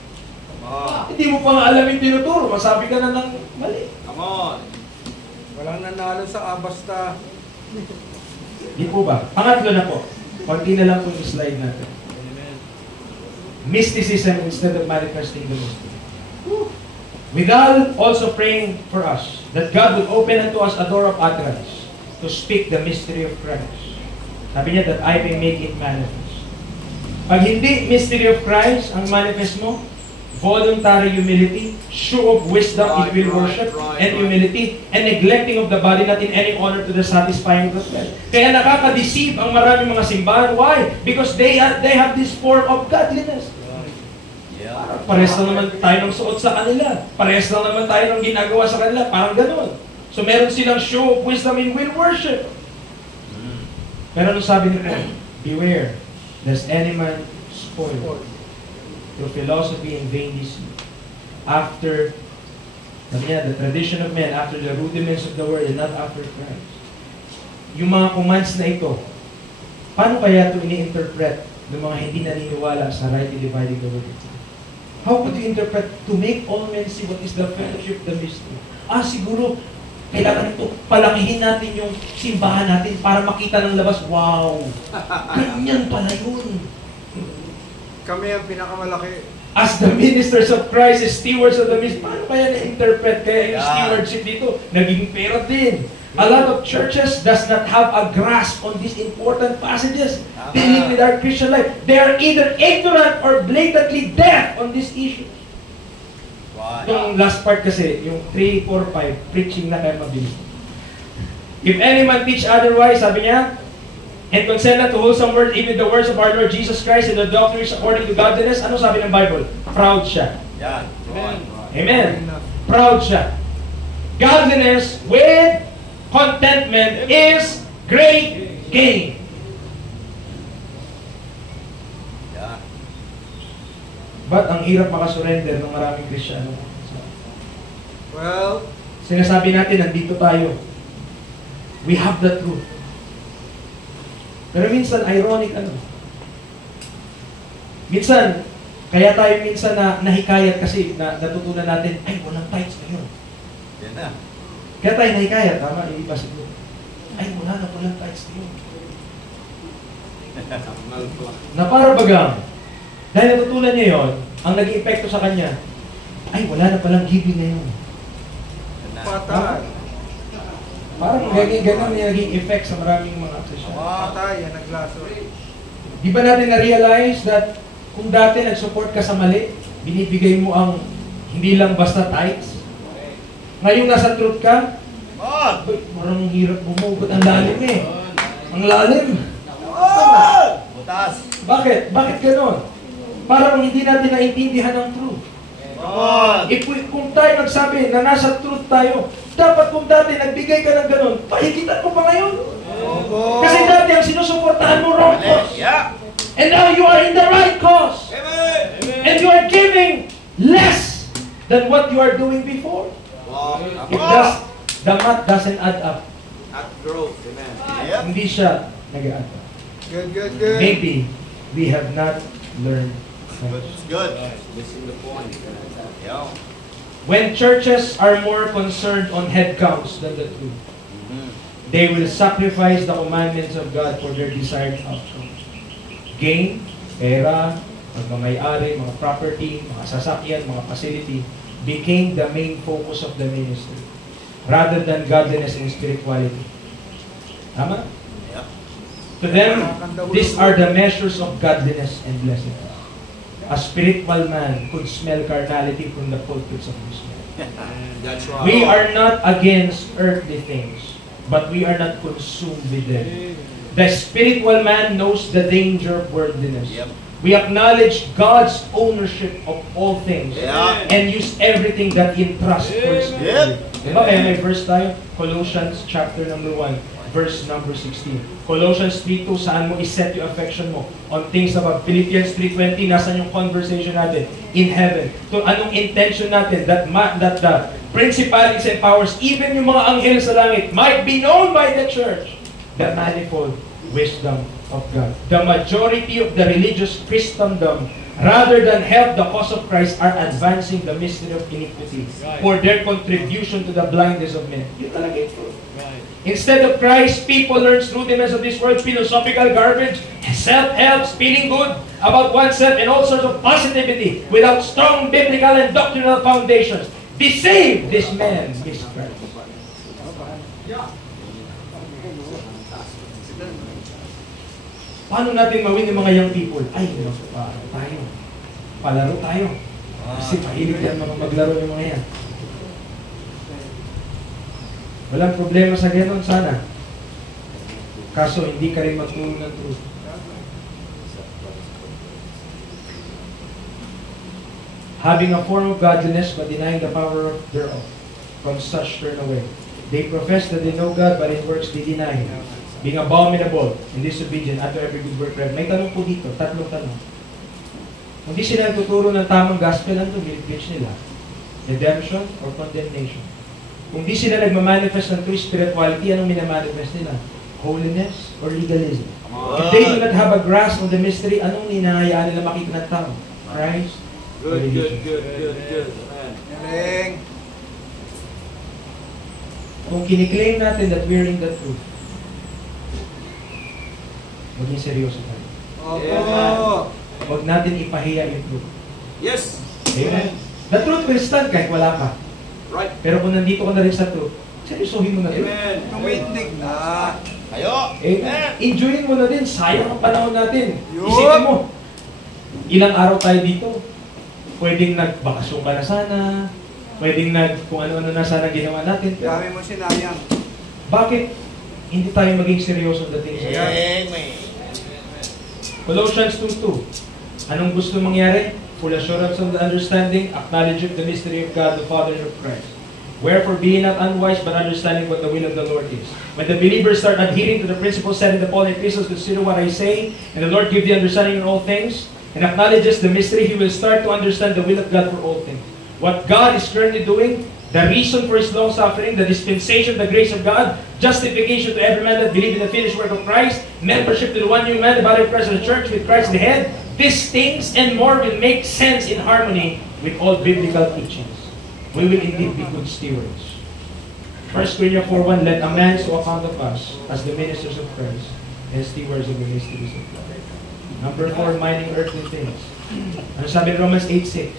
Hindi mo pa nga alam yung tinuturo, masabi ka na ng mali. Come on. Walang nanalo sa basta. Di po ba? Pangatlo na po. Konti na lang po yung slide natin. Mysticism instead of manifesting the mystery. Withal also praying for us, that God would open unto us a door of utterance to speak the mystery of Christ. Sabi niya, that I may make it manifest. Pag hindi mystery of Christ ang manifest mo, voluntary humility, show of wisdom in will worship, and humility, and neglecting of the body, not in any honor to the satisfying of the flesh. Kaya nakaka-deceive ang maraming mga simbahan. Why? Because they have this form of godliness. Parehas lang naman tayo ng suot sa kanila. Parehas lang naman tayo ng ginagawa sa kanila. Parang gano'n. So meron silang show of wisdom in will worship. Pero ano sabi ni Paul? Beware, lest any man spoil through philosophy and vain deceit. After, the tradition of men, after the rudiments of the world, and not after Christ. Yung mga commands na ito, paano kaya ito ini-interpret ng mga hindi naniniwala sa rightly dividing the word of truth? How could you interpret to make all men see what is the fellowship of the mystery? Siguro, kailangan ito, palakihin natin yung simbahan natin para makita ng labas, wow! Ganyan pala yun. Kami ang pinakamalaki. As the ministers of Christ, as stewards of the mystery, paano kaya na-interpret? Kaya yung stewardship dito, naging pera din. A lot of churches does not have a grasp on these important passages dealing with our Christian life. They are either ignorant or blatantly deaf on these issues. Yung last part kasi, yung 3, 4, 5, preaching na kayo mabilis. If any man teach otherwise, sabi niya, and consent not to wholesome word, even the words of our Lord Jesus Christ and the doctrines according to godliness, ano sabi ng Bible? Proud siya. Amen. Proud siya. Godliness with contentment is great gain. But ang hirap makasurrender ng maraming Kristiyano. Well, Sinasabi natin, nandito tayo. We have the truth. Pero minsan, ironic Minsan, kaya tayo minsan nahikayat kasi natutunan natin, ay, walang tithes ngayon. Yan na. Kaya tayo nahikayat, tama? Hindi ba siguro? Ay, walang tithes ngayon. Na para bagang, dahil natutunan niya yon, ang naging epekto sa kanya, ay, wala na palang giving ngayon. patay. Parang ganun yung naging effect sa maraming mga Christian. Patay, yan naglaso. Di ba natin na-realize that kung dati nag-support ka sa mali, binibigay mo ang hindi lang basta tithes? Ngayong nasa truth ka, parang hirap bumugot. Ang lalim Ang lalim. Butas. Bakit? Bakit gano'n? Parang hindi natin naintindihan ang truth. Kung tayo nagsabi na nasa truth tayo, dapat kung dati nagbigay ka ng gano'n, pahigitan mo pa ngayon. Kasi dati ang sinusuportahan mo wrong cause. And now you are in the right cause. And you are giving less than what you are doing before. The math doesn't add up. At growth. Amen. Hindi siya nag-add up. Good. Maybe we have not learned. It's good. Missing the point. When churches are more concerned on head counts than the truth, they will sacrifice the commandments of God for their desired outcome. Gain, pera, pagmamayari, mga property, mga sasakyan, mga facility, became the main focus of the ministry, rather than godliness and spirituality. Tama? To them, these are the measures of godliness and blessing. A spiritual man could smell carnality from the pulpits of this man. That's right. We are not against earthly things, but we are not consumed with them. The spiritual man knows the danger of worldliness. We acknowledge God's ownership of all things and use everything that He entrusts for His glory. Diba kaya may verse tayo? Colossians chapter number 1. Verse number 16. Colossians 3:2, saan mo iset yung affection mo? On things above. Philippians 3:20, nasan yung conversation natin? In heaven. So, anong intention natin? That the principalities and powers, even yung mga anghel sa langit, might be known by the church. The manifold wisdom of God. The majority of the religious Christendom, rather than help the cause of Christ, are advancing the mystery of iniquity for their contribution to the blindness of men. Yun talaga ito. Instead of Christ, people learn rudiments of this world, philosophical garbage, self-help, feeling good about oneself, and all sorts of positivity without strong biblical and doctrinal foundations. Deceive this man, this Christ. Paano natin mawin yung mga young people? Ay, tayo. Palaro tayo. Kasi mahilig yan mga maglaro yung mga yan. Walang problema sa ganun sana. Kaso hindi ka rin magtulong ng truth. Having a form of godliness but denying the power thereof, from such turn away. They profess that they know God, but in works they deny Him, being abominable and disobedient unto every good work. May tanong po dito, tatlong tanong. Kung di sila tuturo ng tamang gospel, ano preach nila? Redemption or condemnation? Kung di sila nagmamanifest ng true spirituality, anong minamanifest nila? Holiness or legalism? If they do not have a grasp of the mystery, anong ninahayaan nila makita ng tao? Christ. Good. Amen. Galing. Kung kiniklaim natin that we're in the truth, maging seryoso tayo. Opo. Huwag natin ipahiya yung truth. Yes. Amen? The truth will stand kahit wala ka. Right. Pero kung nandito ka na rin sa truth, seryosohin mo na rin. Amen. Tumindig na. Kayo. Amen. Enjoyin mo na din. Sayang ang panahon natin. Yun. Isipin mo, ilang araw tayo dito. Pwedeng nagbakasyon ka na sana. Pwedeng kung ano-ano na sana ginawa natin. Pero Dami mo sinayang. bakit hindi tayo maging seryoso dating sa God? Amen. Colossians 2:2. Anong gusto mangyari? Full assurance of the understanding, acknowledge of the mystery of God, the Father of Christ. Wherefore, be not unwise, but understanding what the will of the Lord is. When the believers start adhering to the principles set in the Pauline epistles, consider what I say, and the Lord give the understanding in all things, and acknowledges the mystery, He will start to understand the will of God for all things. What God is currently doing, the reason for His long suffering, the dispensation of the grace of God, justification to every man that believes in the finished work of Christ, membership to the one new man, the body of Christ and the church, with Christ the head, these things and more will make sense in harmony with all biblical teachings. We will indeed be good stewards. 1 Corinthians 4:1, let a man so account of us as the ministers of Christ and stewards of the mysteries of God. Number 4, minding earthly things. Ano sabi in Romans 8:6?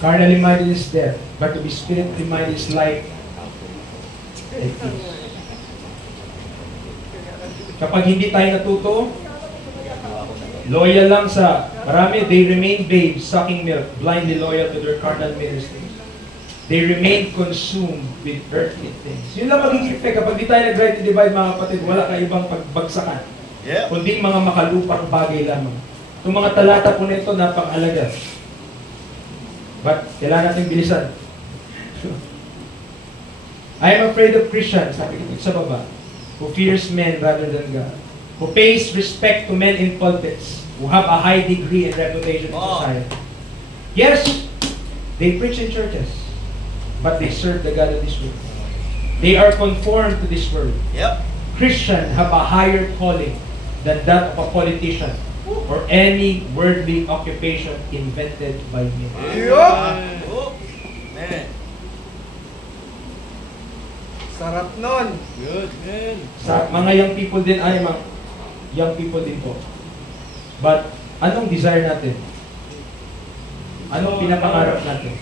Carnally minded is death, but to be spiritually minded is life and peace. Kapag hindi tayo natuto, loyal lang sa marami, they remain babes, sucking milk, blindly loyal to their carnal ministries. They remain consumed with earthly things. Yun lang magiging effect. Kapag di tayo nag-right to divide, mga kapatid, wala ka ibang pagbagsakan. Yeah. Kundi mga makalupang bagay lamang. Itong mga talata po nito, napang-alaga. But, kailangan natin bilisan. I am afraid of Christians, sabi ko sa baba, who fears men rather than God, who pays respect to men in pulpits, who have a high degree and reputation in society. Yes, they preach in churches, but they serve the God of this world. They are conformed to this world. Yep. Christians have a higher calling than that of a politician or any worldly occupation invented by men. Man. Sarap nun. Good, man. Sa mga young people din ay mga young people din po. But anong desire natin? Anong pinapangarap natin?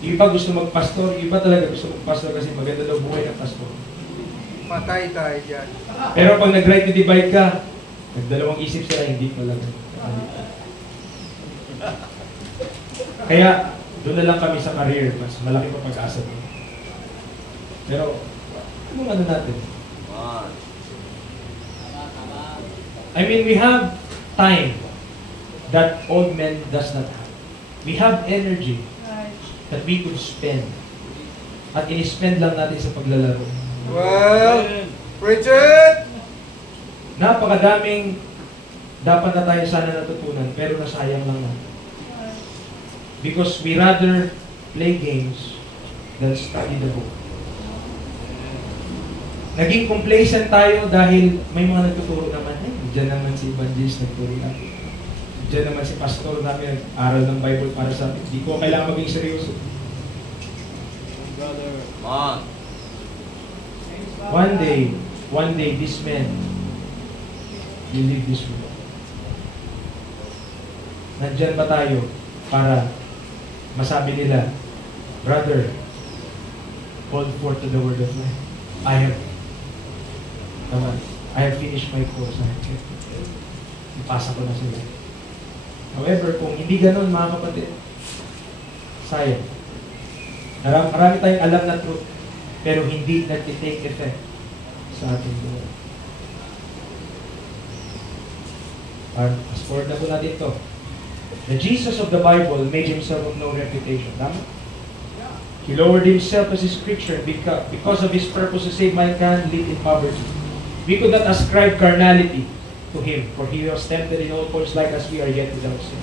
Yung iba gusto magpastor, yung iba talaga gusto magpastor kasi maganda daw buhay ng pastor. Patay tayo dyan. Pero pag nag-right to divide ka, nagdalawang isip sila, hindi talaga. Kaya, doon na lang kami sa career, mas malaki pa pag-asa doon. Pero, anong ano natin? I mean, we have time that old men does not have. We have energy that we could spend. At in-spend lang natin sa paglalaro. Well, preach it! Napakadaming dapat na tayo sana natutunan, pero nasayang lang natin. Because we rather play games than study the book. Naging complacent tayo dahil may mga nagtuturo naman. Diyan naman si Evangelist nagturo natin. Diyan naman si Pastor namin aral ng Bible para sa atin. Hindi ko kailangan maging seryoso. One day, this man will leave this world. Nandyan ba tayo para masabi nila, brother, called forth to the word of life. I have finished my course. Ipasa ko na sila. However, kung hindi ganun mga kapatid, sayang. Marami tayong alam na truth, pero hindi nag-take effect sa ating buhay. Fast forward na po natin ito. The Jesus of the Bible made himself of no reputation. Tama? He lowered himself as his creature because of his purpose to save mankind, live in poverty. We could not ascribe carnality to him, for he was tempted in all points like as we are yet without sin.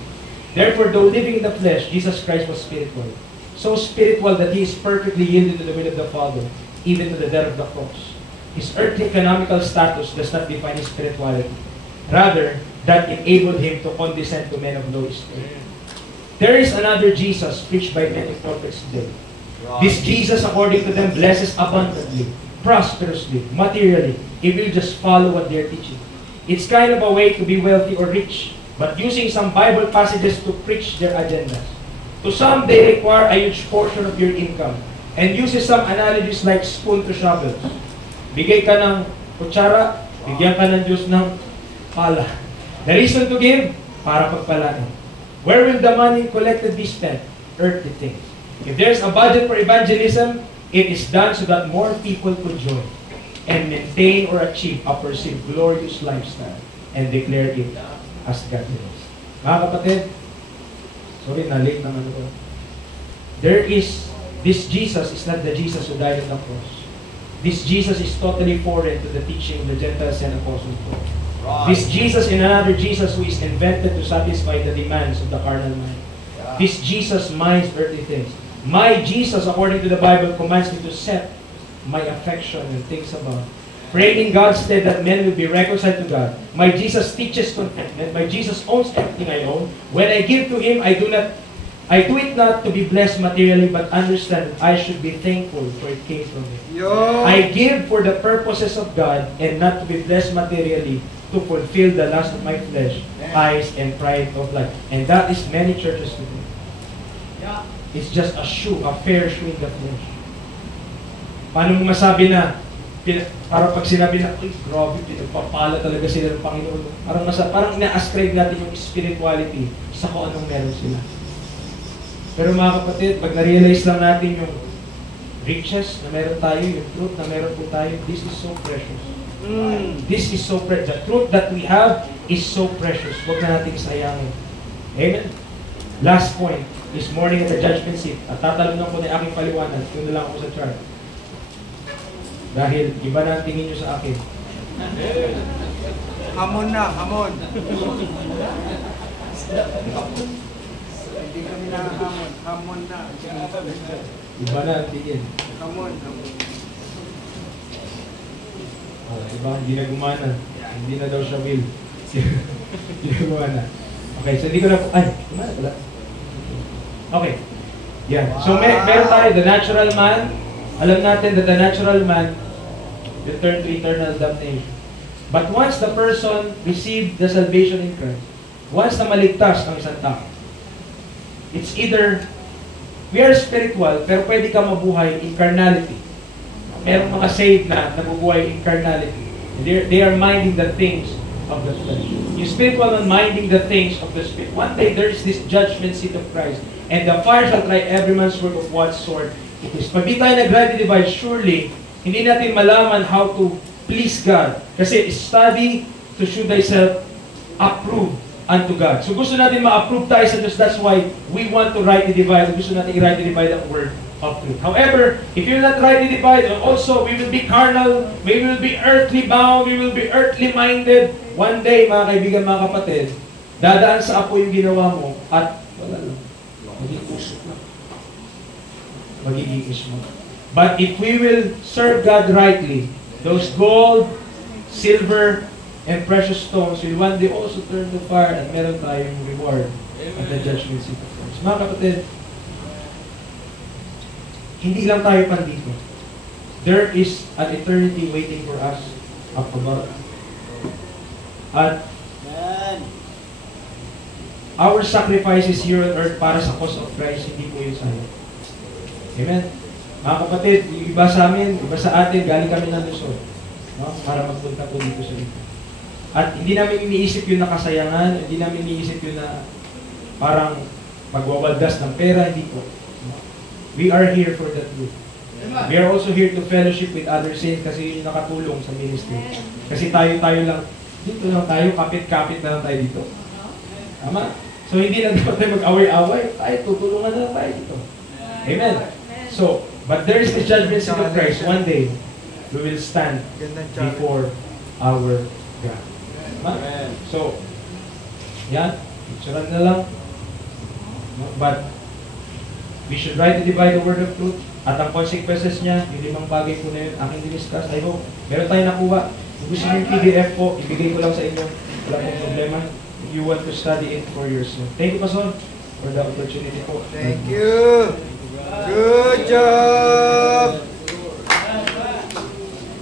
Therefore, though living in the flesh, Jesus Christ was spiritual. So spiritual that he is perfectly yielded to the will of the Father, even to the death of the cross. His earthly economical status does not define his spirituality. Rather, that enabled him to condescend to men of low estate. There is another Jesus preached by many prophets today. This Jesus, according to them, blesses abundantly, prosperously, materially, if you just follow what they're teaching. It's kind of a way to be wealthy or rich, but using some Bible passages to preach their agendas. To some, they require a huge portion of your income and uses some analogies like spoon to shovels. Bigay ka ng kutsara, bigyan ka ng Diyos ng pala. The reason to give, para pagpalain. Where will the money collected be spent? Earthly things. If there's a budget for evangelism, it is done so that more people could join and maintain or achieve a perceived glorious lifestyle and declare it as godliness. Mga kapatid, sorry, na-late naman ako. This Jesus is not the Jesus who died on the cross. This Jesus is totally foreign to the teaching of the Gentiles and Apostles. This Jesus is another Jesus who is invented to satisfy the demands of the carnal mind. This Jesus minds earthly things. My Jesus, according to the Bible, commands me to set my affection and things above, praying in God's stead that men will be reconciled to God. My Jesus teaches contentment. My Jesus owns everything I own. When I give to Him, I do it not to be blessed materially, but understand that I should be thankful for it came from Him. I give for the purposes of God and not to be blessed materially, to fulfill the lust of my flesh, eyes, and pride of life. And that is many churches today. It's just a fair shoe in the flesh. Paano mo masabi na, parang pag sinabi na, uy, grabe, pinagpapala talaga sila ng Panginoon. Parang ina-ascribe natin yung spirituality sa kung anong meron sila. Pero mga kapatid, pag na-realize lang natin yung riches na meron tayo, yung truth na meron po tayo, this is so precious. This is so precious. The truth that we have is so precious. Huwag na natin sayangin. Amen? Last point, this morning at the judgment seat, at tatalon ko na aking paliwanag, yun na lang ako sa chart. Dahil iba na ang tingin nyo sa akin. Hamon na, hamon. Hindi kami nakahamon. Hamon na. Iba na ang tingin. Hamon, hamon. Diba? Hindi na gumana. Hindi na daw siya will. Hindi na gumana. Okay, so hindi ko na... Ay, gumana pala. Okay. Yeah. So meron tayo, the natural man. Alam natin that the natural man will turn to eternal damnation. But once the person received the salvation in Christ, once na maligtas ang isang tao, it's either we are spiritual, pero pwede ka mabuhay in carnality. Merong mga saved na nabubuhay in carnality. They are minding the things of the flesh. Yung spiritual man minding the things of the spirit. One day there is this judgment seat of Christ, and the fire shall try every man's work of what sort it is. Pag di tayo nag-rightly divide, surely, hindi natin malaman how to please God. Kasi study to show thyself approved unto God. So gusto natin ma-approve tayo sa Diyos. That's why we want to rightly divide. Gusto natin i-rightly divide ang word of truth. However, if you're not rightly divided, also we will be carnal, we will be earthly bound, we will be earthly minded. One day, mga kaibigan, mga kapatid, dadaan sa apo yung ginawa mo at wala lang. Magiging usok lang. Magiging usok. But if we will serve God rightly, those gold, silver, and precious stones will one day also turn to fire at meron tayong reward at the judgment seat of Christ. Mga kapatid, hindi lang tayo pandito. There is an eternity waiting for us up above. At our sacrifices here on earth para sa cause of Christ, hindi po yun sayang. Amen? Mga kapatid, iba sa amin, iba sa atin, galing kami ng Luzon, no? Para magpunta po dito sa ito. At hindi namin iniisip yun na kasayangan, hindi namin iniisip yun na parang magwawaldas ng pera, hindi po. We are here for the truth. We are also here to fellowship with other saints kasi yun yung nakatulong sa ministry. Kasi tayo lang, dito lang tayo, kapit-kapit na lang tayo dito. Tama? So hindi na dapat tayo mag-away-away, tayo tutulungan na lang tayo dito. Amen. So, but there is the judgment seat of Christ. One day, we will stand before our God. Tama? So, yan, picturean na lang. But, we should rightly divide the word of truth. At ang consequences niya, yung 5 bagay po na yun, aking diniscuss. I hope, meron tayo nakuha. Kung gusto niyo yung PDF po, ibigay ko lang sa inyo. Wala pong problema. If you want to study it for yourself. Thank you, Pastor, for the opportunity po. Thank you. Good job.